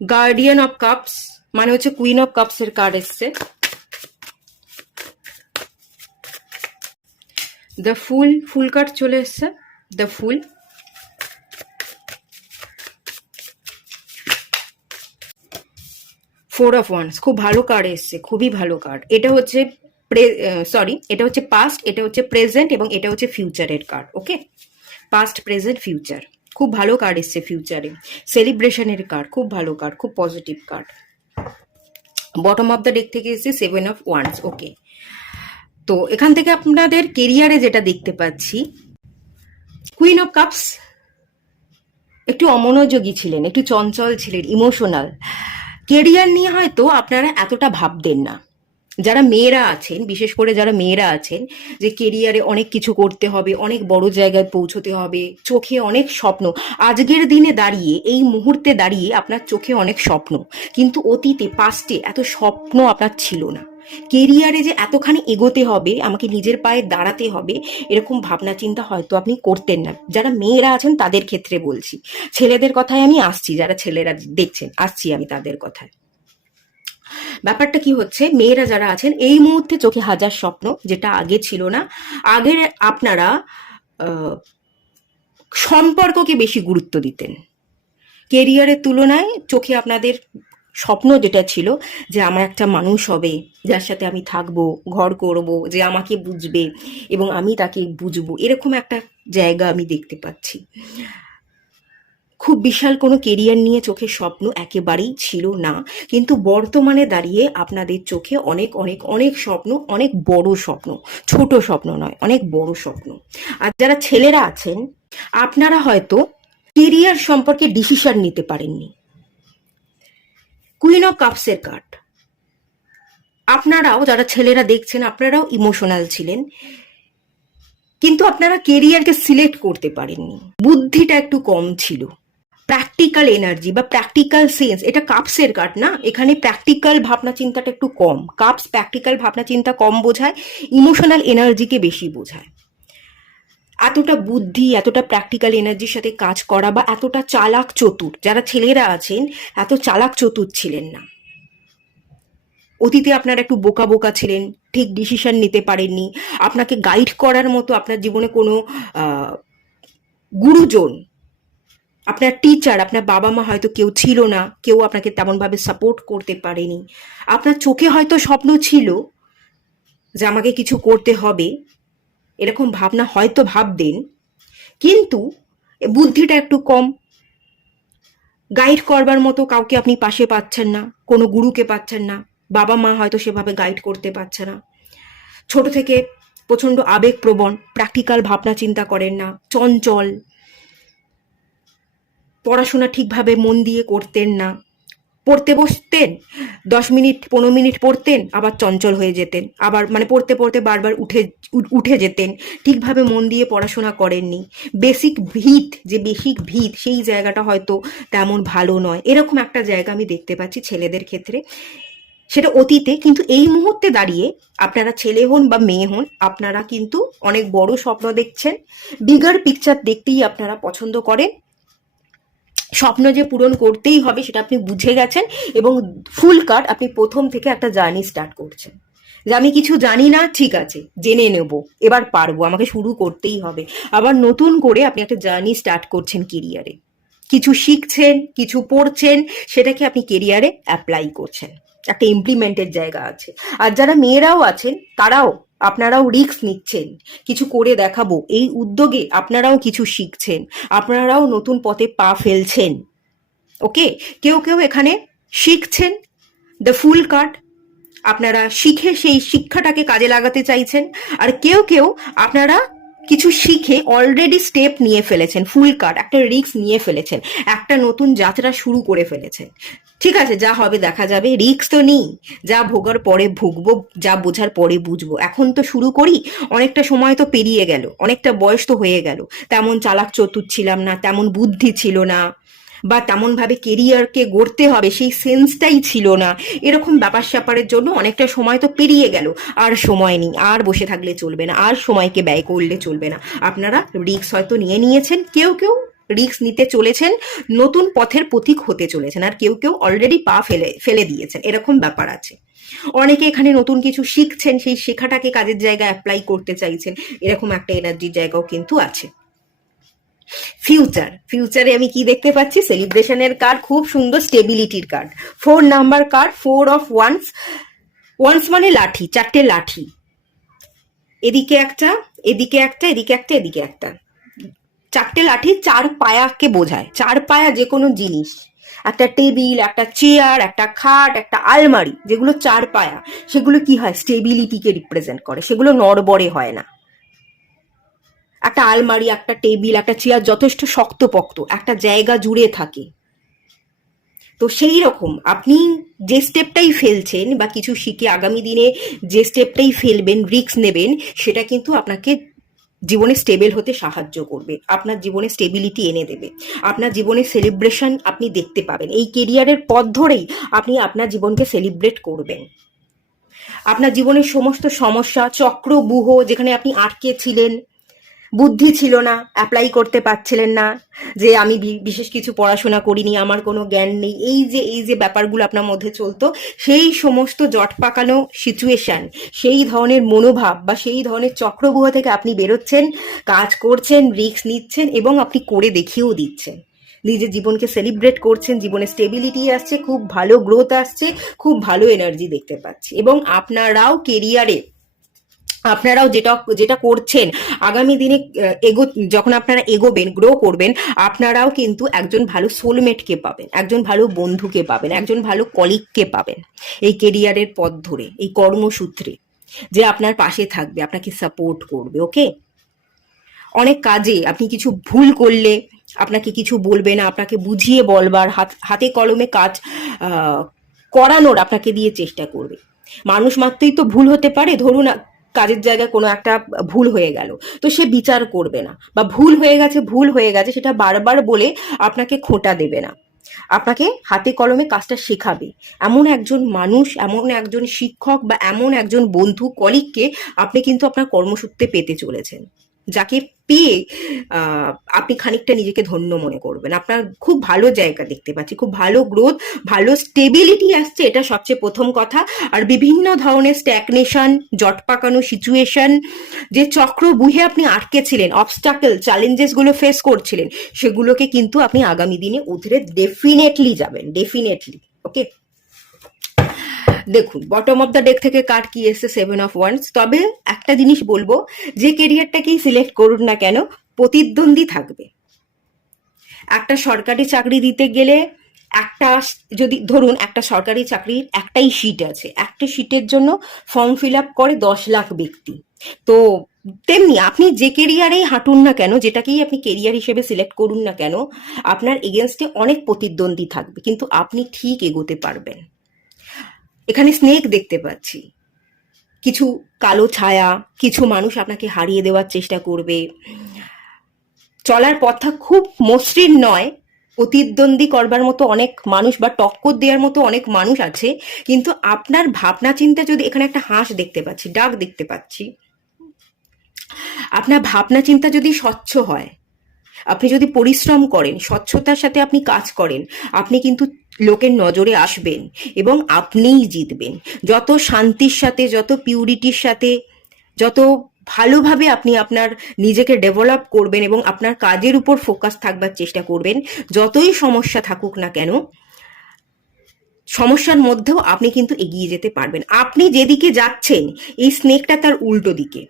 গার্ডিয়ান অফ কাপস মানে হচ্ছে কুইন অফ কাপস এর কার্ড এসছে। দ্য ফুল, ফুল কার্ড চলে এসছে, the full. Four of wands, খুব ভালো কার্ড এসছে, খুবই ভালো কার্ড। এটা হচ্ছে এটা হচ্ছে পাস্ট, এটা হচ্ছে প্রেজেন্ট এবং এটা হচ্ছে ফিউচারের কার্ড। ওকে, পাস্ট, প্রেজেন্ট, ফিউচার, খুব ভালো কার্ড এসছে ফিউচারে। সেলিব্রেশনের কার্ড, খুব ভালো কার্ড, খুব positive card. Bottom of the deck থেকে এসছে 7 অফ ওয়ান্স। ওকে, তো এখান থেকে আপনাদের কেরিয়ারে যেটা দেখতে পাচ্ছি, কুইন অফ কাপস একটু অমনোযোগী ছিলেন, একটু চঞ্চল ছিলেন, ইমোশনাল। কেরিয়ার নিয়ে হয়তো আপনারা এতটা ভাবতেন না। যারা মেয়েরা আছেন, বিশেষ করে যারা মেয়েরা আছেন, যে কেরিয়ারে অনেক কিছু করতে হবে, অনেক বড় জায়গায় পৌঁছতে হবে, চোখে অনেক স্বপ্ন। আজকের দিনে দাঁড়িয়ে, এই মুহূর্তে দাঁড়িয়ে আপনার চোখে অনেক স্বপ্ন, কিন্তু অতীতে, পাস্টে এত স্বপ্ন আপনার ছিল না। কেরিয়ারে যে এতখানি এগোতে হবে, আমাকে নিজের পায়ে দাঁড়াতে হবে, এরকম ভাবনা চিন্তা হয়তো আপনি করতেন না। যারা মেয়েরা আছেন তাদের ক্ষেত্রে বলছি, ছেলেদের কথায় আমি আসছি, যারা ছেলেরা দেখছেন আসছি আমি তাদের কথায়। ব্যাপারটা কি হচ্ছে, মেয়েরা যারা আছেন এই মুহূর্তে চোখে হাজার স্বপ্ন, যেটা আগে ছিল না। আগে আপনারা সম্পর্ককে বেশি গুরুত্ব দিতেন, কেরিয়ারের তুলনায় চোখে আপনাদের স্বপ্ন যেটা ছিল, যে আমার একটা মানুষ হবে যার সাথে আমি থাকবো, ঘর করব, যে আমাকে বুঝবে এবং আমি তাকে বুঝবো, এরকম একটা জায়গা আমি দেখতে পাচ্ছি। খুব বিশাল কোনো কেরিয়ার নিয়ে চোখে স্বপ্ন একেবারেই ছিল না, কিন্তু বর্তমানে দাঁড়িয়ে আপনাদের চোখে অনেক অনেক অনেক স্বপ্ন, অনেক বড় স্বপ্ন, ছোট স্বপ্ন নয়, অনেক বড় স্বপ্ন। আর যারা ছেলেরা আছেন, আপনারা হয়তো কেরিয়ার সম্পর্কে ডিসিশন নিতে পারেননি। কুইন অফ কাপসের কার্ড, আপনারাও যারা ছেলেরা দেখছেন, আপনারাও ইমোশনাল ছিলেন, কিন্তু আপনারা কেরিয়ারকে সিলেক্ট করতে পারেননি, বুদ্ধিটা একটু কম ছিল। প্র্যাকটিক্যাল এনার্জি বা প্র্যাকটিক্যাল সেন্স, এটা কাপসের কার্ড না, এখানে প্র্যাকটিক্যাল ভাবনা চিন্তাটা একটু কম। কাপস প্র্যাকটিক্যাল ভাবনা চিন্তা কম বোঝায়, ইমোশনাল এনার্জিকে বেশি বোঝায়। এতটা বুদ্ধি, এতটা প্র্যাকটিক্যাল এনার্জির সাথে কাজ করা, বা এতটা চালাক চতুর, যারা ছেলেরা আছেন এত চালাক চতুর ছিলেন না। অতীতে আপনারা একটু বোকা বোকা ছিলেন, ঠিক ডিসিশন নিতে পারেননি, আপনাকে গাইড করার মতো আপনার জীবনে কোনো গুরুজন, আপনার টিচার, আপনার বাবা মা হয়তো কেউ ছিল না, কেউ আপনাকে তেমনভাবে সাপোর্ট করতে পারেনি। আপনার চোখে হয়তো স্বপ্ন ছিল, যে আমাকে কিছু করতে হবে, এরকম ভাবনা হয়তো ভাববেন, কিন্তু বুদ্ধিটা একটু কম। গাইড করবার মতো কাউকে আপনি পাশে পাচ্ছেন না, কোনো গুরুকে পাচ্ছেন না, বাবা মা হয়তো সেভাবে গাইড করতে পারছে না। ছোট থেকে প্রচণ্ড আবেগপ্রবণ, প্র্যাকটিক্যাল ভাবনা চিন্তা করেন না, চঞ্চল, পড়াশোনা ঠিকভাবে মন দিয়ে করতেন না। পড়তে বসতেন, 10 মিনিট 15 মিনিট পড়তেন, আবার চঞ্চল হয়ে যেতেন, আবার মানে পড়তে পড়তে বারবার উঠে যেতেন। ঠিকভাবে মন দিয়ে পড়াশোনা করেননি। বেসিক ভিত সেই জায়গাটা হয়তো তেমন ভালো নয়। এরকম একটা জায়গা আমি দেখতে পাচ্ছি ছেলেদের ক্ষেত্রে। সেটা অতীতে, কিন্তু এই মুহূর্তে দাঁড়িয়ে আপনারা ছেলে হন বা মেয়ে হন, আপনারা কিন্তু অনেক বড় স্বপ্ন দেখছেন। বিগার পিকচার দেখতেই আপনারা পছন্দ করেন। স্বপ্ন যে পূরণ করতেই হবে সেটা আপনি বুঝে গেছেন, এবং ফুল কাট আপনি প্রথম থেকে একটা জার্নি স্টার্ট করছেন। যে আমি কিছু জানি না, ঠিক আছে, জেনে নেব, এবার পারবো, আমাকে শুরু করতেই হবে। আবার নতুন করে আপনি একটা জার্নি স্টার্ট করছেন কেরিয়ারে। কিছু শিখছেন, কিছু পড়ছেন, সেটাকে আপনি কেরিয়ারে অ্যাপ্লাই করছেন। একটা ইমপ্লিমেন্টের জায়গা আছে। আর যারা মেয়েরাও আছেন, আপনারাও রিস্ক নিচ্ছেন, কিছু করে দেখাবো এই উদ্যোগে আপনারাও কিছু শিখছেন, আপনারাও নতুন পথে পা ফেলছেন। ওকে, কেউ কেউ এখানে শিখছেন, দ্য ফুল কাট, আপনারা শিখে সেই শিক্ষাটাকে কাজে লাগাতে চাইছেন। আর কেউ কেউ আপনারা কিছু শিখে অলরেডি স্টেপ নিয়ে ফেলেছেন, ফুল কাট, একটা রিস্ক নিয়ে ফেলেছেন, একটা নতুন যাত্রা শুরু করে ফেলেছেন। ঠিক আছে, যা হবে দেখা যাবে, রিস্ক তো নেই, যা ভোগার পরে ভুগবো, যা বোঝার পরে বুঝবো, এখন তো শুরু করি। অনেকটা সময় তো পেরিয়ে গেল, অনেকটা বয়স তো হয়ে গেল, তেমন চালাক চতুর ছিলাম না, তেমন বুদ্ধি ছিল না, বা তেমনভাবে কেরিয়ারকে গড়তে হবে সেই সেন্সটাই ছিল না। এরকম ব্যাপার স্যাপারের জন্য অনেকটা সময় তো পেরিয়ে গেল, আর সময় নেই, আর বসে থাকলে চলবে না, আর সময়কে ব্যয় করলে চলবে না। আপনারা রিস্ক হয়তো নিয়েছেন, কেউ কেউ রিস্ক নিতে চলেছেন, নতুন পথের পথিক হতে চলেছেন, আর কেউ কেউ অলরেডি পা ফেলে দিয়েছেন। এরকম ব্যাপার আছে। অনেকে এখানে নতুন কিছু শিখছেন, সেই শেখাটাকে কাজের জায়গায় অ্যাপ্লাই করতে চাইছেন, এরকম একটা এনার্জির জায়গাও কিন্তু আছে। ফিউচারে আমি কি দেখতে পাচ্ছি? সেলিব্রেশনের কার্ড, খুব সুন্দর স্টেবিলিটির card, 4 number card, 4 of wands. Wands মানে লাঠি, 4টে লাঠি, এদিকে একটা, এদিকে একটা, এদিকে একটা, এদিকে একটা। 4টে লাঠি 4 পায়াকে বোঝায়, 4 পায়া যে কোনো জিনিস, একটা টেবিল, একটা চেয়ার, একটা খাট, একটা আলমারি, যেগুলো 4 পায়া, সেগুলো কি হয়? স্টেবিলিটিকে রিপ্রেজেন্ট করে, সেগুলো নড়বড়ে হয় না। একটা আলমারি, একটা টেবিল, একটা চেয়ার যথেষ্ট শক্তপোক্ত, একটা জায়গা জুড়ে থাকে। তো সেই রকম আপনি যে স্টেপটাই ফেলছেন, বা কিছু শিখে আগামী দিনে যে স্টেপটাই ফেলবেন, রিস্ক নেবেন, সেটা কিন্তু আপনাকে জীবনে স্টেবল হতে সাহায্য করবে, আপনার জীবনে স্টেবিলিটি এনে দেবে, আপনার জীবনে সেলিব্রেশন আপনি দেখতে পাবেন। এই কেরিয়ারের পথ ধরেই আপনি আপনার জীবনকে সেলিব্রেট করবেন। আপনার জীবনের সমস্ত সমস্যা, চক্রব্যূহ, যেখানে আপনি আটকে ছিলেন, বুদ্ধি ছিল না, অ্যাপ্লাই করতে পারছিলেন না, যে আমি বিশেষ কিছু পড়াশোনা করিনি, আমার কোনো জ্ঞান নেই, এই যে ব্যাপারগুলো আপনার মধ্যে চলতো, সেই সমস্ত জট পাকানো সিচুয়েশন, সেই ধরনের মনোভাব বা সেই ধরনের চক্রব্যূহ থেকে আপনি বেরোচ্ছেন, কাজ করছেন, রিস্ক নিচ্ছেন, এবং আপনি করে দেখিয়েও দিচ্ছেন। নিজের জীবনকে সেলিব্রেট করছেন, জীবনে স্টেবিলিটি আসছে, খুব ভালো গ্রোথ আসছে, খুব ভালো এনার্জি দেখতে পাচ্ছি। এবং আপনারাও কেরিয়ারে, আপনারাও যেটা করছেন আগামী দিনে, যখন আপনারা এগোবেন, গ্রো করবেন, আপনারাও কিন্তু একজন ভালো সোলমেটকে পাবেন, একজন ভালো বন্ধুকে পাবেন, একজন ভালো কলিগকে পাবেন এই কেরিয়ারের পথ ধরে, এই কর্মসূত্রে, যে আপনার পাশে থাকবে, আপনাকে সাপোর্ট করবে। ওকে, অনেক কাজে আপনি কিছু ভুল করলে আপনাকে কিছু বলবে না, আপনাকে বুঝিয়ে বলবার, হাতে কলমে কাজ করানোর আপনাকে দিয়ে চেষ্টা করবে। মানুষ মাত্রই তো ভুল হতে পারে, ধরুন কাজের জায়গায় কোনো একটা ভুল হয়ে গেল, তো সে বিচার করবে না, বা ভুল হয়ে গেছে সেটা বারবার বলে আপনাকে খোঁটা দেবে না, আপনাকে হাতে কলমে কাজটা শেখাবে। এমন একজন মানুষ, এমন একজন শিক্ষক, বা এমন একজন বন্ধু, কলিগকে আপনি কিন্তু আপনার কর্মসূত্রে পেতে চলেছেন, যাকে পেয়ে আপনি খানিকটা নিজেকে ধন্য মনে করবেন। আপনার খুব ভালো জায়গা দেখতে পাচ্ছি, খুব ভালো গ্রোথ, ভালো স্টেবিলিটি আসছে, এটা সবচেয়ে প্রথম কথা। আর বিভিন্ন ধরনের স্ট্যাগনেশন, জট পাকানো সিচুয়েশন, যে চক্রব্যূহে আপনি আটকে ছিলেন, অবস্টাকল, চ্যালেঞ্জেসগুলো ফেস করছিলেন, সেগুলোকে কিন্তু আপনি আগামী দিনে উধরে ডেফিনেটলি যাবেন, ডেফিনেটলি। ওকে, দেখুন বটম অফ দ্য ডেক থেকে কার্ড কি এসছে, 7 অফ ওয়ান্স। তবে একটা জিনিস বলবো, যে কেরিয়ারটাকেই সিলেক্ট করুন না কেন, প্রতিদ্বন্দ্বী থাকবে। একটা সরকারি চাকরি দিতে গেলে একটা, যদি ধরুন একটা সরকারি চাকরির একটাই সিট আছে, একটা সিটের জন্য ফর্ম ফিল আপ করে 10 লাখ ব্যক্তি। তো তেমনি আপনি যে কেরিয়ারেই হাঁটুন না কেন, যেটাকেই আপনি কেরিয়ার হিসেবে সিলেক্ট করুন না কেন, আপনার এগেনস্টে অনেক প্রতিদ্বন্দ্বী থাকবে, কিন্তু আপনি ঠিক এগোতে পারবেন। এখানে স্নেক দেখতে পাচ্ছি, কিছু কালো ছায়া, কিছু মানুষ আপনাকে হারিয়ে দেওয়ার চেষ্টা করবে। চলার পথটা খুব মসৃণ নয়, প্রতিদ্বন্দ্বী করবার মতো অনেক মানুষ বা টক্কর দেওয়ার মতো অনেক মানুষ আছে, কিন্তু আপনার ভাবনা চিন্তা যদি, এখানে একটা হাঁস দেখতে পাচ্ছি, ডাক দেখতে পাচ্ছি, আপনার ভাবনা চিন্তা যদি স্বচ্ছ হয়, আপনি যদি পরিশ্রম করেন, স্বচ্ছতার সাথে আপনি কাজ করেন, আপনি কিন্তু লোকের নজরে আসবেন এবং আপনিই জিতবেন। যত শান্তির সাথে, যত পিউরিটির সাথে, যত ভালোভাবে আপনি আপনার নিজেকে ডেভেলপ করবেন এবং আপনার কাজের উপর ফোকাস থাকবার চেষ্টা করবেন, যতই সমস্যা থাকুক না কেন, সমস্যার মধ্যেও আপনি কিন্তু এগিয়ে যেতে পারবেন। আপনি যেদিকে যাচ্ছেন, এই স্নেকটা তার উল্টো দিকে।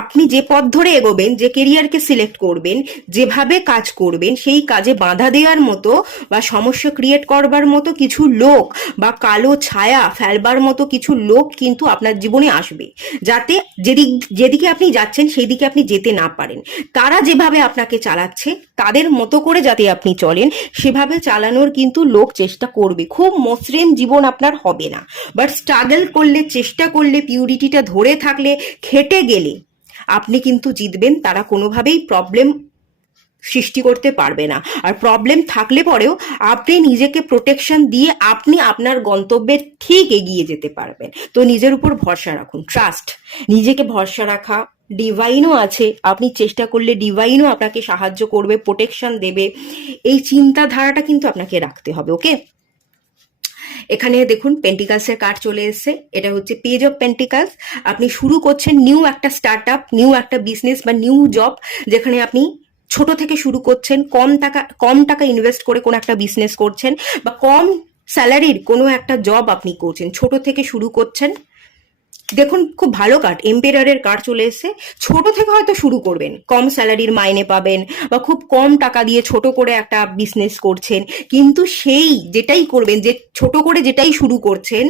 আপনি যে পথ ধরে এগোবেন, যে কেরিয়ারকে সিলেক্ট করবেন, যেভাবে কাজ করবেন, সেই কাজে বাধা দেওয়ার মতো বা সমস্যা ক্রিয়েট করবার মতো কিছু লোক বা কালো ছায়া ফেলবার মতো কিছু লোক কিন্তু আপনার জীবনে আসবে, যাতে যেদিকে আপনি যাচ্ছেন সেই দিকে আপনি যেতে না পারেন। তারা যেভাবে আপনাকে চালাচ্ছে, তাদের মতো করে যাতে আপনি চলেন, সেভাবে চালানোর কিন্তু লোক চেষ্টা করবে। খুব মসৃণ জীবন আপনার হবে না, বাট স্ট্রাগল করলে, চেষ্টা করলে, পিউরিটিটা ধরে থাকলে, খেটে গেলে আপনি কিন্তু জিতবেন। তারা কোনোভাবেই প্রবলেম সৃষ্টি করতে পারবে না। আর প্রবলেম থাকলে পরেও আপনি নিজেকে প্রোটেকশন দিয়ে আপনি আপনার গন্তব্যে ঠিক এগিয়ে যেতে পারবেন। তো নিজের উপর ভরসা রাখুন, ট্রাস্ট, নিজেকে ভরসা রাখা। ডিভাইনও আছে, আপনি চেষ্টা করলে ডিভাইনও আপনাকে সাহায্য করবে, প্রোটেকশন দেবে। এই চিন্তাধারাটা কিন্তু আপনাকে রাখতে হবে। ওকে, এখানে দেখুন পেন্টিকালসের কার্ড চলে এসেছে। এটা হচ্ছে পেজ অফ পেন্টিকালস। আপনি শুরু করছেন নিউ একটা স্টার্ট আপ, নিউ একটা বিজনেস বা নিউ জব, যেখানে আপনি ছোট থেকে শুরু করছেন, কম টাকা ইনভেস্ট করে কোনো একটা বিজনেস করছেন, বা কম স্যালারির কোনো একটা জব আপনি করছেন, ছোট থেকে শুরু করছেন। দেখুন খুব ভালো কার্ড, এম্পেরারের কার্ড চলে এসেছে। ছোট থেকে হয়তো শুরু করবেন, কম স্যালারির মাইনে পাবেন, বা খুব কম টাকা দিয়ে ছোট করে একটা বিজনেস করছেন, কিন্তু সেই যেটাই করবেন, যে ছোট করে যেটাই শুরু করছেন,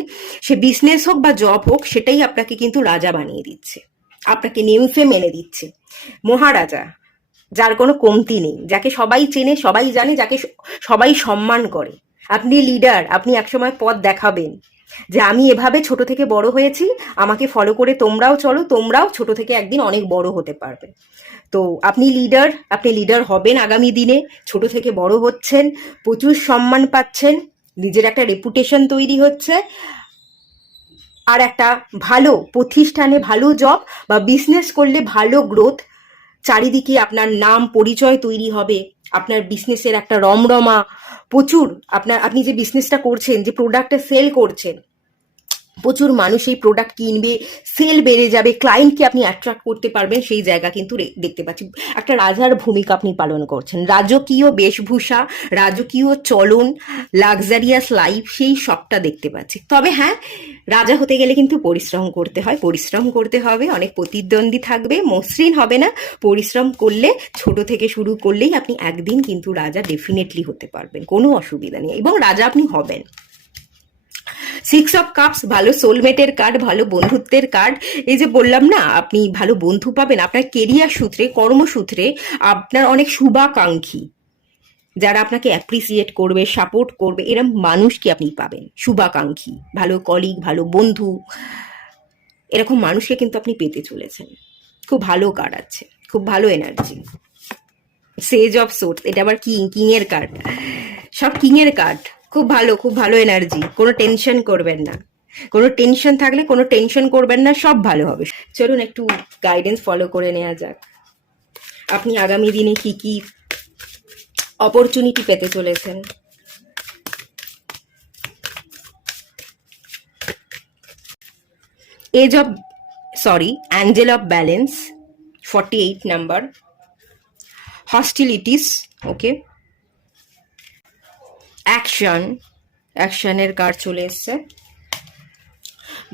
সে বিজনেস হোক বা জব হোক, সেটাই আপনাকে কিন্তু রাজা বানিয়ে দিচ্ছে, আপনাকে নেমফেম এনে দিচ্ছে। মহারাজা, যার কোনো কমতি নেই, যাকে সবাই চেনে, সবাই জানে, যাকে সবাই সম্মান করে। আপনি লিডার, আপনি একসময় পথ দেখাবেন যে আমি এভাবে ছোট থেকে বড় হয়েছি, আমাকে ফলো করে তোমরাও চলো, তোমরাও ছোট থেকে একদিন অনেক বড় হতে পারবে। তো আপনি লিডার, আপনি লিডার হবেন আগামী দিনে। ছোট থেকে বড় হচ্ছেন, প্রচুর সম্মান পাচ্ছেন, নিজের একটা রেপুটেশন তৈরি হচ্ছে, আর একটা ভালো প্রতিষ্ঠানে ভালো জব বা বিজনেস করলে ভালো গ্রোথ, চারিদিকে আপনার নাম পরিচয় তৈরি হবে, আপনার বিজনেসের একটা রমরমা প্রচুর, আপনি যে বিজনেসটা করছেন, যে প্রোডাক্টটা সেল করছেন, প্রচুর মানুষ এই প্রোডাক্ট কিনবে, সেল বেড়ে যাবে, ক্লায়েন্টকে আপনি অ্যাট্রাক্ট করতে পারবেন, সেই জায়গা কিন্তু দেখতে পাচ্ছি। একটা রাজার ভূমিকা আপনি পালন করছেন, রাজকীয় বেশভূষা, রাজকীয় চলন, লাক্সারিয়াস লাইফ, সেই সবটা দেখতে পাচ্ছি। তবে হ্যাঁ, রাজা হতে গেলে কিন্তু পরিশ্রম করতে হয়, পরিশ্রম করতে হবে, অনেক প্রতিদ্বন্দ্বী থাকবে, মসৃণ হবে না। পরিশ্রম করলে, ছোট থেকে শুরু করলেই আপনি একদিন কিন্তু রাজা ডেফিনেটলি হতে পারবেন, কোনো অসুবিধা নেই, এবং রাজা আপনি হবেন। 6 অফ কাপস ভালো সোলমেটের কার্ড, ভালো বন্ধুত্বের কার্ড। এই যে বললাম না, আপনি ভালো বন্ধু পাবেন, আপনার কেরিয়ার সূত্রে, কর্মসূত্রে আপনার অনেক শুভাকাঙ্ক্ষী, যারা আপনাকে অ্যাপ্রিসিয়েট করবে, সাপোর্ট করবে, এরকম মানুষকে আপনি পাবেন, শুভাকাঙ্ক্ষী, ভালো কলিগ, ভালো বন্ধু, এরকম মানুষকে কিন্তু আপনি পেতে চলেছেন। খুব ভালো কার্ড আছে, খুব ভালো এনার্জি। সেজ অফ সোর্স, এটা আবার কিং এর কার্ড, সব কিং এর কার্ড। খুব ভালো, খুব ভালো এনার্জি, কোনো টেনশন করবেন না, কোনো টেনশন থাকলে কোনো টেনশন করবেন না, সব ভালো হবে। চলুন একটু গাইডেন্স ফলো করে নেওয়া যাক, আপনি আগামী দিনে কি কি অপরচুনিটি পেতে চলেছেন। অ্যাঞ্জেল অফ ব্যালেন্স, 48 নাম্বার, হস্টিলিটিস, ওকে, অ্যাকশনের কার্ড চলে এসছে,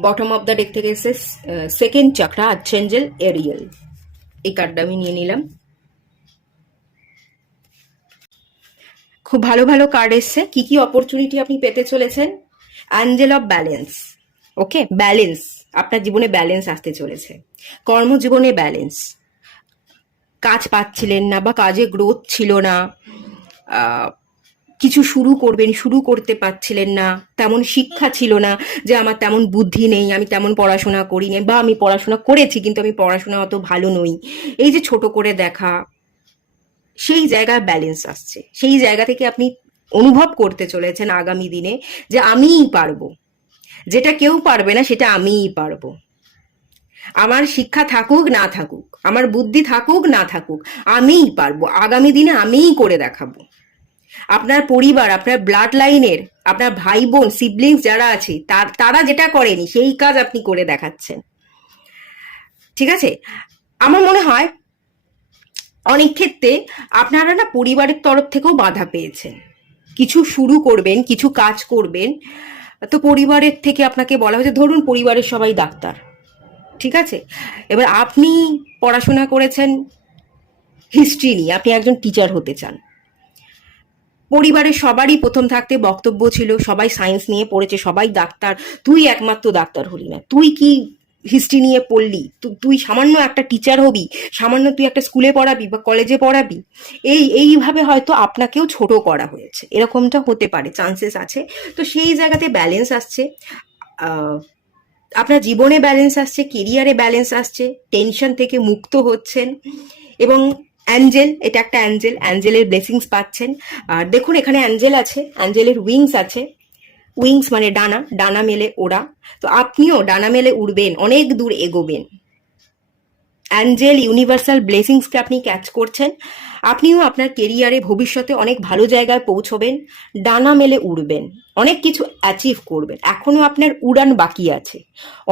বটম অফ দ্য ডেক থেকে এসে সেকেন্ড চাকরা আর্চেঞ্জেল এরিয়েল, এই কার্ডটা আমি নিয়ে নিলাম। খুব ভালো ভালো কার্ড এসছে। কি কি অপরচুনিটি আপনি পেতে চলেছেন? Angel of balance, okay, balance, আপনার জীবনে ব্যালেন্স আসতে চলেছে। কর্মজীবনে ব্যালেন্স, কাজ পাচ্ছিলেন না বা কাজে গ্রোথ ছিল না, কিছু শুরু করবেন, শুরু করতে পারছিলেন না, তেমন শিক্ষা ছিল না, যে আমার তেমন বুদ্ধি নেই, আমি তেমন পড়াশোনা করিনি, বা আমি পড়াশোনা করেছি কিন্তু আমি পড়াশোনা অত ভালো নই, এই যে ছোট করে দেখা, সেই জায়গায় ব্যালেন্স আসছে। সেই জায়গা থেকে আপনি অনুভব করতে চলেছেন আগামী দিনে যে আমিই পারবো, যেটা কেউ পারবে না সেটা আমিই পারবো। আমার শিক্ষা থাকুক না থাকুক, আমার বুদ্ধি থাকুক না থাকুক, আমিই পারবো, আগামী দিনে আমিই করে দেখাবো। আপনার পরিবার, আপনার ব্লাড লাইনের, আপনার ভাই বোন সিবলিংস যারা আছে তারা যেটা করেনি সেই কাজ আপনি করে দেখাচ্ছেন। ঠিক আছে, আমার মনে হয় অনেক ক্ষেত্রে আপনারা না পরিবারের তরফ থেকেও বাধা পেয়েছেন। কিছু শুরু করবেন, কিছু কাজ করবেন, তো পরিবারের থেকে আপনাকে বলা হয়েছে, ধরুন পরিবারের সবাই ডাক্তার, ঠিক আছে, এবার আপনি পড়াশোনা করেছেন হিস্ট্রি নিয়ে, আপনি একজন টিচার হতে চান। পরিবারের সবারই প্রথম থাকতে বক্তব্য ছিল, সবাই সায়েন্স নিয়ে পড়েছে, সবাই ডাক্তার, তুই একমাত্র ডাক্তার হলি না, তুই কি হিস্ট্রি নিয়ে পড়লি, তুই সামান্য একটা টিচার হবি, সামান্য তুই একটা স্কুলে পড়াবি বা কলেজে পড়াবি, এইভাবে হয়তো আপনাকেও ছোট করা হয়েছে, এরকমটা হতে পারে, চান্সেস আছে। তো সেই জায়গাতে ব্যালেন্স আসছে, আপনার জীবনে ব্যালেন্স আসছে, কেরিয়ারে ব্যালেন্স আসছে, টেনশন থেকে মুক্ত হচ্ছেন, এবং অ্যাঞ্জেল, এটা একটা অ্যাঞ্জেল, অ্যাঞ্জেলের ব্লেসিংস পাচ্ছেন। আর দেখুন এখানে অ্যাঞ্জেল আছে, অ্যাঞ্জেলের উইংস আছে, উইংস মানে ডানা, ডানা মেলে ওড়া, তো আপনিও ডানা মেলে উড়বেন, অনেক দূর এগোবেন। অ্যাঞ্জেল ইউনিভার্সাল ব্লেসিংসকে আপনি ক্যাচ করছেন, আপনিও আপনার কেরিয়ারে ভবিষ্যতে অনেক ভালো জায়গায় পৌঁছবেন, ডানা মেলে উড়বেন, অনেক কিছু অ্যাচিভ করবেন। এখনো আপনার উড়ান বাকি আছে,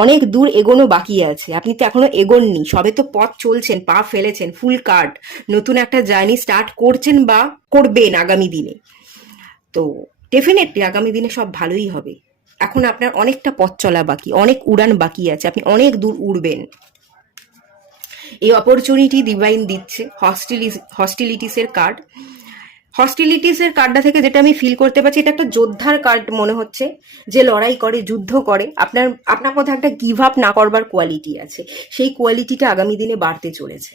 অনেক দূর এগোনো বাকি আছে, আপনি তো এখনো এগোননি, সবে তো পথ চলছেন, পা ফেলেছেন, ফুল কার্ড, নতুন একটা জার্নি স্টার্ট করছেন বা করবেন আগামী দিনে। তো ডেফিনেটলি আগামী দিনে সব ভালোই হবে। এখন আপনার অনেকটা পথ চলা বাকি, অনেক উড়ান বাকি আছে, আপনি অনেক দূর উড়বেন। এই অপরচুনিটি ডিভাইন দিচ্ছে। হস্টিলিটিসের কার্ড, হস্টিলিটিসের কার্ডটা থেকে যেটা আমি ফিল করতে পারছি, এটা একটা যোদ্ধার কার্ড মনে হচ্ছে, যে লড়াই করে, যুদ্ধ করে, আপনার মধ্যে একটা গিভ আপ না করবার কোয়ালিটি আছে, সেই কোয়ালিটিটা আগামী দিনে বাড়তে চলেছে।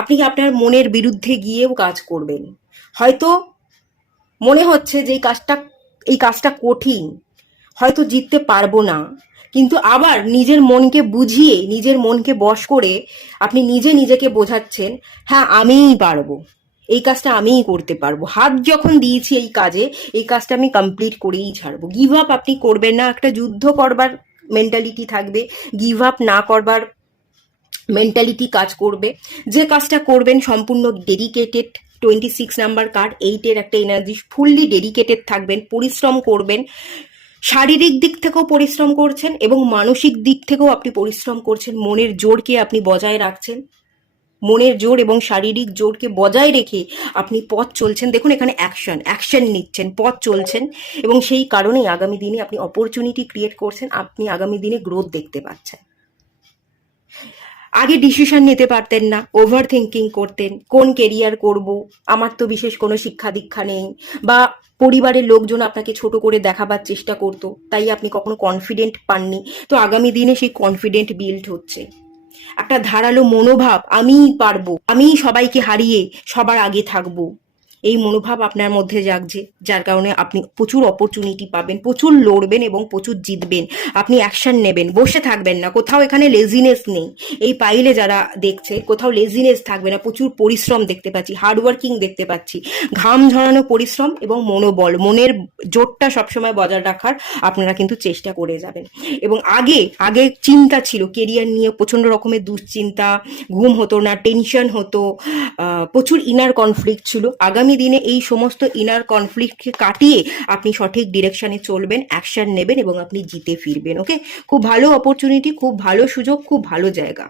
আপনি আপনার মনের বিরুদ্ধে গিয়েও কাজ করবেন, হয়তো মনে হচ্ছে যে এই কাজটা কঠিন, হয়তো জিততে পারবো না, কিন্তু আবার নিজের মনকে বুঝিয়ে, নিজের মনকে বশ করে আপনি নিজেকে বোঝাচ্ছেন, হ্যাঁ আমিই পারবো, এই কাজটা আমিই করতে পারবো, হাত যখন দিয়েছি এই কাজে, এই কাজটা আমি কমপ্লিট করেই ছাড়বো। গিভ আপ আপনি করবেন না, একটা যুদ্ধ করবার মেন্টালিটি থাকবে, গিভ আপ না করবার মেন্টালিটি কাজ করবে। যে কাজটা করবেন সম্পূর্ণ ডেডিকেটেড, 26 নাম্বার কার্ড, 8-এর একটা এনার্জি, ফুললি ডেডিকেটেড থাকবেন, পরিশ্রম করবেন, শারীরিক দিক থেকেও পরিশ্রম করছেন এবং মানসিক দিক থেকেও আপনি পরিশ্রম করছেন, মনের জোরকে আপনি বজায় রাখছেন, মনের জোর এবং শারীরিক জোরকে বজায় রেখে আপনি পথ চলছেন। দেখুন এখানে অ্যাকশন নিচ্ছেন, পথ চলছেন, এবং সেই কারণেই আগামী দিনে আপনি অপরচুনিটি ক্রিয়েট করছেন, আপনি আগামী দিনে গ্রোথ দেখতে পাচ্ছেন। আগে ডিসিশন নিতে পারতেন না, ওভার থিঙ্কিং করতেন, কোন কেরিয়ার করব, আমার তো বিশেষ কোনো শিক্ষা দীক্ষা নেই, বা পরিবারের লোকজন আপনাকে ছোট করে দেখাবার চেষ্টা করতো, তাই আপনি কখনো কনফিডেন্ট পাননি। তো আগামী দিনে সেই কনফিডেন্ট বিল্ড হচ্ছে, একটা ধারালো মনোভাব, আমিই পারবো, আমিই সবাইকে হারিয়ে সবার আগে থাকবো, এই মনোভাব আপনার মধ্যে জাগছে, যার কারণে আপনি প্রচুর অপরচুনিটি পাবেন, প্রচুর লড়বেন এবং প্রচুর জিতবেন। আপনি অ্যাকশন নেবেন, বসে থাকবেন না, কোথাও এখানে লেজিনেস নেই, এই পাইলে যারা দেখছে কোথাও লেজিনেস থাকবে না, প্রচুর পরিশ্রম দেখতে পাচ্ছি, হার্ডওয়ার্কিং দেখতে পাচ্ছি, ঘাম ঝরানো পরিশ্রম এবং মনোবল, মনের জোরটা সবসময় বজায় রাখার আপনারা কিন্তু চেষ্টা করে যাবেন। এবং আগে চিন্তা ছিল কেরিয়ার নিয়ে, প্রচণ্ড রকমের দুশ্চিন্তা, ঘুম হতো না, টেনশন হতো, প্রচুর ইনার কনফ্লিক্ট ছিল। আগামী দিনে এই সমস্ত ইনার কনফ্লিক্টকে কাটিয়ে আপনি সঠিক ডিরেকশনে চলবেন, অ্যাকশন নেবেন এবং আপনি জিতে ফিরবেন। ওকে, খুব ভালো অপরচুনিটি, খুব ভালো সুযোগ, খুব ভালো জায়গা।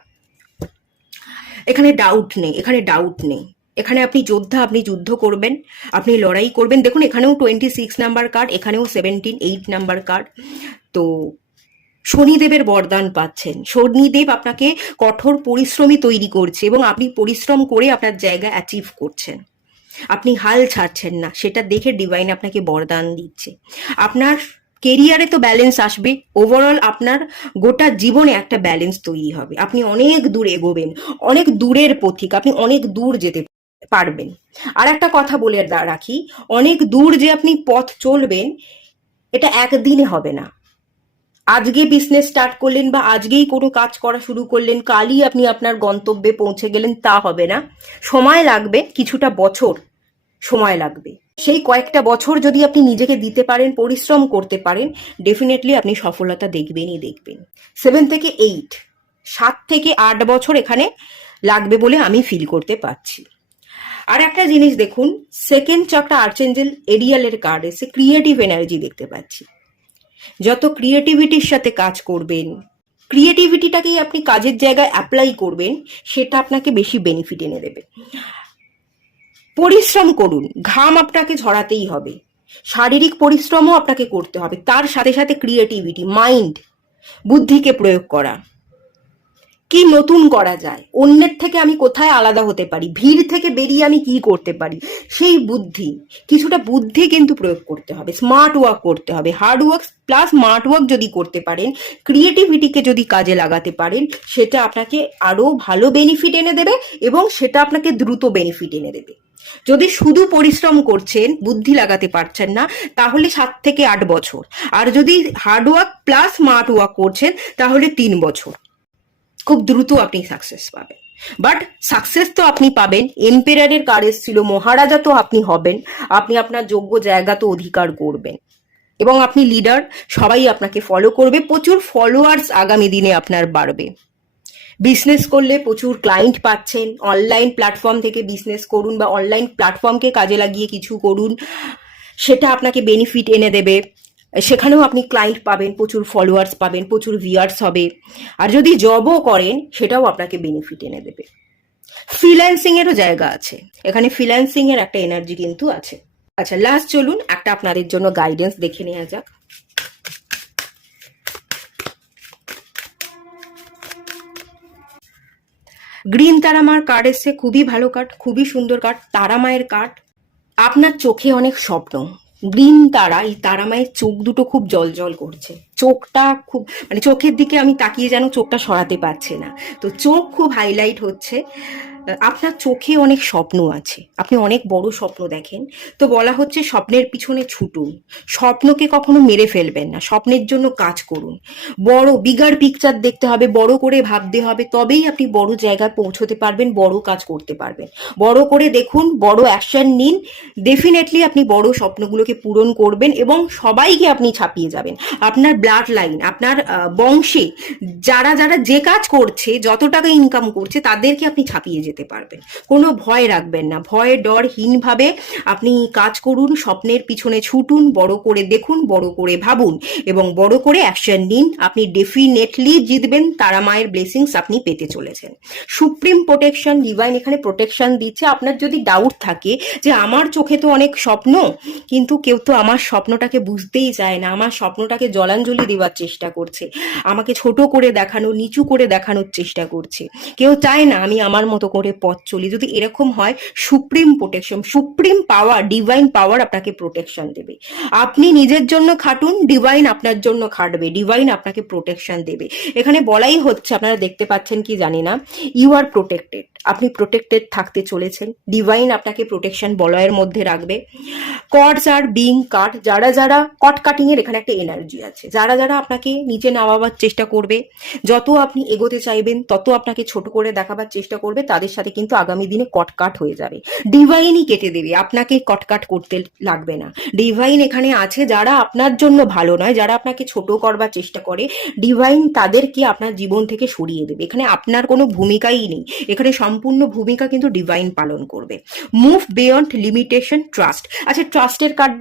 এখানে ডাউট নেই, এখানে ডাউট নেই, এখানে আপনি যোদ্ধা, আপনি যুদ্ধ করবেন, আপনি লড়াই করবেন। দেখুন এখানেও 26 নাম্বার কার্ড, এখানেও 8 নাম্বার কার্ড। তো শনিদেবের বরদান পাচ্ছেন। শনিদেব আপনাকে কঠোর পরিশ্রমী তৈরি করছে এবং আপনি পরিশ্রম করে আপনার জায়গা অ্যাচিভ করছেন। আপনি হাল ছাড়ছেন না, সেটা দেখে ডিভাইন আপনাকে বরদান দিচ্ছে। আপনার কেরিয়ারে তো ব্যালেন্স আসবে, ওভারঅল আপনার গোটা জীবনে একটা ব্যালেন্স তৈরি হবে। আপনি অনেক দূর এগোবেন, অনেক দূরের পথিক, আপনি অনেক দূর যেতে পারবেন। আর একটা কথা বলে রাখি, অনেক দূর যে আপনি পথ চলবেন এটা একদিনে হবে না। আজকে বিজনেস স্টার্ট করলেন বা আজকেই কোনো কাজ করা শুরু করলেন, কালই আপনি আপনার গন্তব্যে পৌঁছে গেলেন, তা হবে না। সময় লাগবে, কিছুটা বছর সময় লাগবে। সেই কয়েকটা বছর যদি আপনি নিজেকে দিতে পারেন, পরিশ্রম করতে পারেন, ডেফিনেটলি আপনি সফলতা দেখবেনই দেখবেন। 7 থেকে 8, 7 থেকে 8 বছর এখানে লাগবে বলে আমি ফিল করতে পারছি। আর একটা জিনিস দেখুন, সেকেন্ড চক্রা আর্চেঞ্জেল এরিয়ালের কার্ড এসে ক্রিয়েটিভ এনার্জি দেখতে পাচ্ছি। যত ক্রিয়েটিভিটির সাথে কাজ করবেন, ক্রিয়েটিভিটিটাকেই আপনি কাজের জায়গায় অ্যাপ্লাই করবেন, সেটা আপনাকে বেশি বেনিফিট এনে দেবে। পরিশ্রম করুন, ঘাম আপনাকে ঝরাতেই হবে, শারীরিক পরিশ্রমও আপনাকে করতে হবে, তার সাথে সাথে ক্রিয়েটিভিটি, মাইন্ড, বুদ্ধিকে প্রয়োগ করা। কি নতুন করা যায়, অন্যের থেকে আমি কোথায় আলাদা হতে পারি, ভিড় থেকে বেরিয়ে আমি কি করতে পারি, সেই বুদ্ধি, কিছুটা বুদ্ধি কিন্তু প্রয়োগ করতে হবে। স্মার্ট ওয়ার্ক করতে হবে, hard work plus smart work যদি করতে পারেন, ক্রিয়েটিভিটিকে যদি কাজে লাগাতে পারেন, সেটা আপনাকে আরো ভালো বেনিফিট এনে দেবে এবং সেটা আপনাকে দ্রুত বেনিফিট এনে দেবে। যদি শুধু পরিশ্রম করছেন, বুদ্ধি লাগাতে পারছেন না, তাহলে 7 থেকে 8 বছর। আর যদি hard work plus smart work করছেন, তাহলে 3 বছর। খুব দ্রুত আপনি সাকসেস পাবেন। বাট সাকসেস তো আপনি পাবেন, এম্পেরারের কার্ড এসেছিল, মহারাজা তো আপনি হবেন, আপনি আপনার যোগ্য জায়গা তো অধিকার করবেন এবং আপনি লিডার, সবাই আপনাকে ফলো করবে, প্রচুর ফলোয়ার্স আগামী দিনে আপনার বাড়বে। বিজনেস করলে প্রচুর ক্লায়েন্ট পাচ্ছেন, অনলাইন প্ল্যাটফর্ম থেকে বিজনেস করুন বা অনলাইন প্ল্যাটফর্মকে কাজে লাগিয়ে কিছু করুন, সেটা আপনাকে বেনিফিট এনে দেবে। সেখানেও আপনি ক্লায়েন্ট পাবেন, প্রচুর ফলোয়ার্স পাবেন, প্রচুর ভিউয়ার্স হবে। আর যদি জবও করেন, সেটাও আপনাকে বেনিফিট এনে দেবে। ফ্রিল্যান্সিং এরও জায়গা আছে, এখানে ফ্রিল্যান্সিং এর একটা এনার্জি কিন্তু আছে। আচ্ছা, লাস্ট চলুন একটা আপনাদের জন্য গাইডেন্স দেখে নেওয়া যাক। গ্রিন তারামার কার্ড এসছে, খুবই ভালো কার্ড, খুবই সুন্দর কার্ড, তারামায়ের কার্ড। আপনার চোখে অনেক স্বপ্ন, গ্রিন তারা, এই তারামায়ের চোখ দুটো খুব জল জল করছে, চোখটা খুব, মানে চোখের দিকে আমি তাকিয়ে যেন চোখটা সরাতে পারছে না, তো চোখ খুব হাইলাইট হচ্ছে। আপনার চোখে অনেক স্বপ্ন আছে, আপনি অনেক বড় স্বপ্ন দেখেন, তো বলা হচ্ছে স্বপ্নের পিছনে ছুটুন, স্বপ্নকে কখনো মেরে ফেলবেন না, স্বপ্নের জন্য কাজ করুন। বড় বিগার পিকচার দেখতে হবে, বড় করে ভাবতে হবে, তবেই আপনি বড় জায়গায় পৌঁছতে পারবেন, বড় কাজ করতে পারবেন। বড় করে দেখুন, বড় অ্যাকশন নিন, ডেফিনেটলি আপনি বড় স্বপ্নগুলোকে পূরণ করবেন এবং সবাইকে আপনি ছাপিয়ে যাবেন। আপনার ব্লাড লাইন, আপনার বংশে যারা যারা যে কাজ করছে, যত টাকা ইনকাম করছে, তাদেরকে আপনি ছাপিয়ে যেতে পারবেন। কোনো ভয় রাখবেন না, ভয় ডরহীনভাবে আপনি কাজ করুন, স্বপ্নের পিছনে ছুটুন, বড় করে দেখুন, বড় করে ভাবুন এবং বড় করে অ্যাকশন নিন। আপনি ডেফিনেটলি জিতবেন, তারা মায়ের ব্লেসিংস আপনি পেতে চলেছেন। সুপ্রিম প্রোটেকশন, ডিভাইন এখানে প্রোটেকশন দিচ্ছে। আপনার যদি ডাউট থাকে যে আমার চোখে তো অনেক স্বপ্ন, কিন্তু কেউ তো আমার স্বপ্নটাকে বুঝতেই চায় না, আমার স্বপ্নটাকে জলাঞ্জলি দেওয়ার চেষ্টা করছে, আমাকে ছোট করে দেখানো, নিচু করে দেখানোর চেষ্টা করছে, কেউ চায় না আমি আমার মতো করে পথ চলি, যদি এরকম হয়, সুপ্রিম প্রোটেকশন, সুপ্রিম পাওয়ার, ডিভাইন পাওয়ার আপনাকে প্রোটেকশন দেবে। আপনি নিজের জন্য খাটুন, ডিভাইন আপনার জন্য খাটবে, ডিভাইন আপনাকে প্রোটেকশন দেবে। এখানে বলাই হচ্ছে, আপনারা দেখতে পাচ্ছেন কি জানি না, ইউ আর প্রোটেক্টেড, আপনি প্রোটেক্টেড থাকতে চলেছেন, ডিভাইন আপনাকে প্রোটেকশন বলয়ের মধ্যে রাখবে। কর্ডস আর বিং কাট, যারা যারা কট কাটিং এর এখানে একটা এনার্জি আছে, যারা যারা আপনাকে নিচে নামাবার চেষ্টা করবে, যত আপনি এগোতে চাইবেন তত আপনাকে ছোট করে দেখাবার চেষ্টা করবে, তাদের সাথে কিন্তু আগামী দিনে কটকাট হয়ে যাবে। ডিভাইনই কেটে দেবে, আপনাকে কটকাট করতে লাগবে না। ডিভাইন এখানে আছে, যারা আপনার জন্য ভালো নয়, যারা আপনাকে ছোট করবার চেষ্টা করে, ডিভাইন তাদেরকে আপনার জীবন থেকে সরিয়ে দেবে। এখানে আপনার কোনো ভূমিকাই নেই, এখানে সম্পূর্ণ ভূমিকা কিন্তু ডিভাইন পালন করবে। Move beyond limitation, trust. আচ্ছা, ট্রাস্টের কার্ড,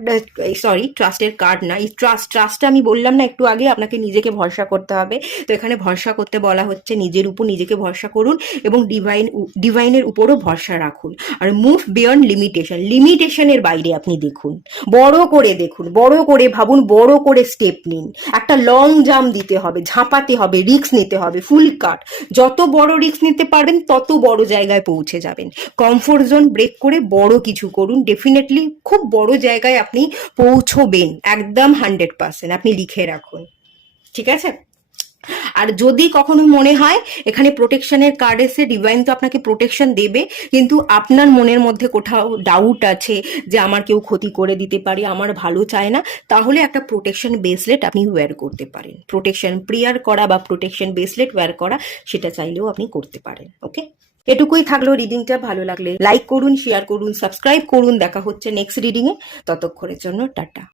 সরি ট্রাস্টের কার্ড না, এই ট্রাস্টটা আমি বললাম না একটু আগে, আপনাকে নিজেকে ভরসা করতে হবে। তো এখানে ভরসা করতে বলা হচ্ছে, নিজের উপর নিজেকে ভরসা করুন এবং ডিভাইনের উপরও ভরসা রাখুন। আর মুভ বিয়ন্ড লিমিটেশনের বাইরে আপনি দেখুন, বড় করে দেখুন, বড় করে ভাবুন, বড় করে স্টেপ নিন। একটা লং জাম্প দিতে হবে, ঝাঁপাতে হবে, রিস্ক নিতে হবে, ফুল কাট। যত বড় রিস্ক নিতে পারবেন তত বড় জায়গায় পৌঁছে যাবেন। কমফোর্ট জোন ব্রেক করে বড় কিছু করুন, ডেফিনেটলি খুব বড় জায়গায় আপনি পৌঁছবেন, একদম 100%, আপনি লিখে রাখুন, ঠিক আছে? আর যদি কখনো মনে হয় এখানে প্রোটেকশনের কার্ড এসে, ডিভাইন তো আপনাকে প্রোটেকশন দেবে, কিন্তু আপনার মনের মধ্যে কোথাও ডাউট আছে যে আমার কেউ ক্ষতি করে দিতে পারে, আমার ভালো চায় না, তাহলে একটা প্রোটেকশন ব্রেসলেট আপনি ওয়্যার করতে পারেন। প্রোটেকশন প্রেয়ার করা বা প্রোটেকশন ব্রেসলেট ওয়্যার করা, সেটা চাইলেও আপনি করতে পারেন। ওকে, এটুকুই থাকলো রিডিংটা। ভালো লাগলে লাইক করুন, শেয়ার করুন, সাবস্ক্রাইব করুন। দেখা হচ্ছে নেক্সট রিডিংয়ে, ততক্ষণের জন্য টাটা।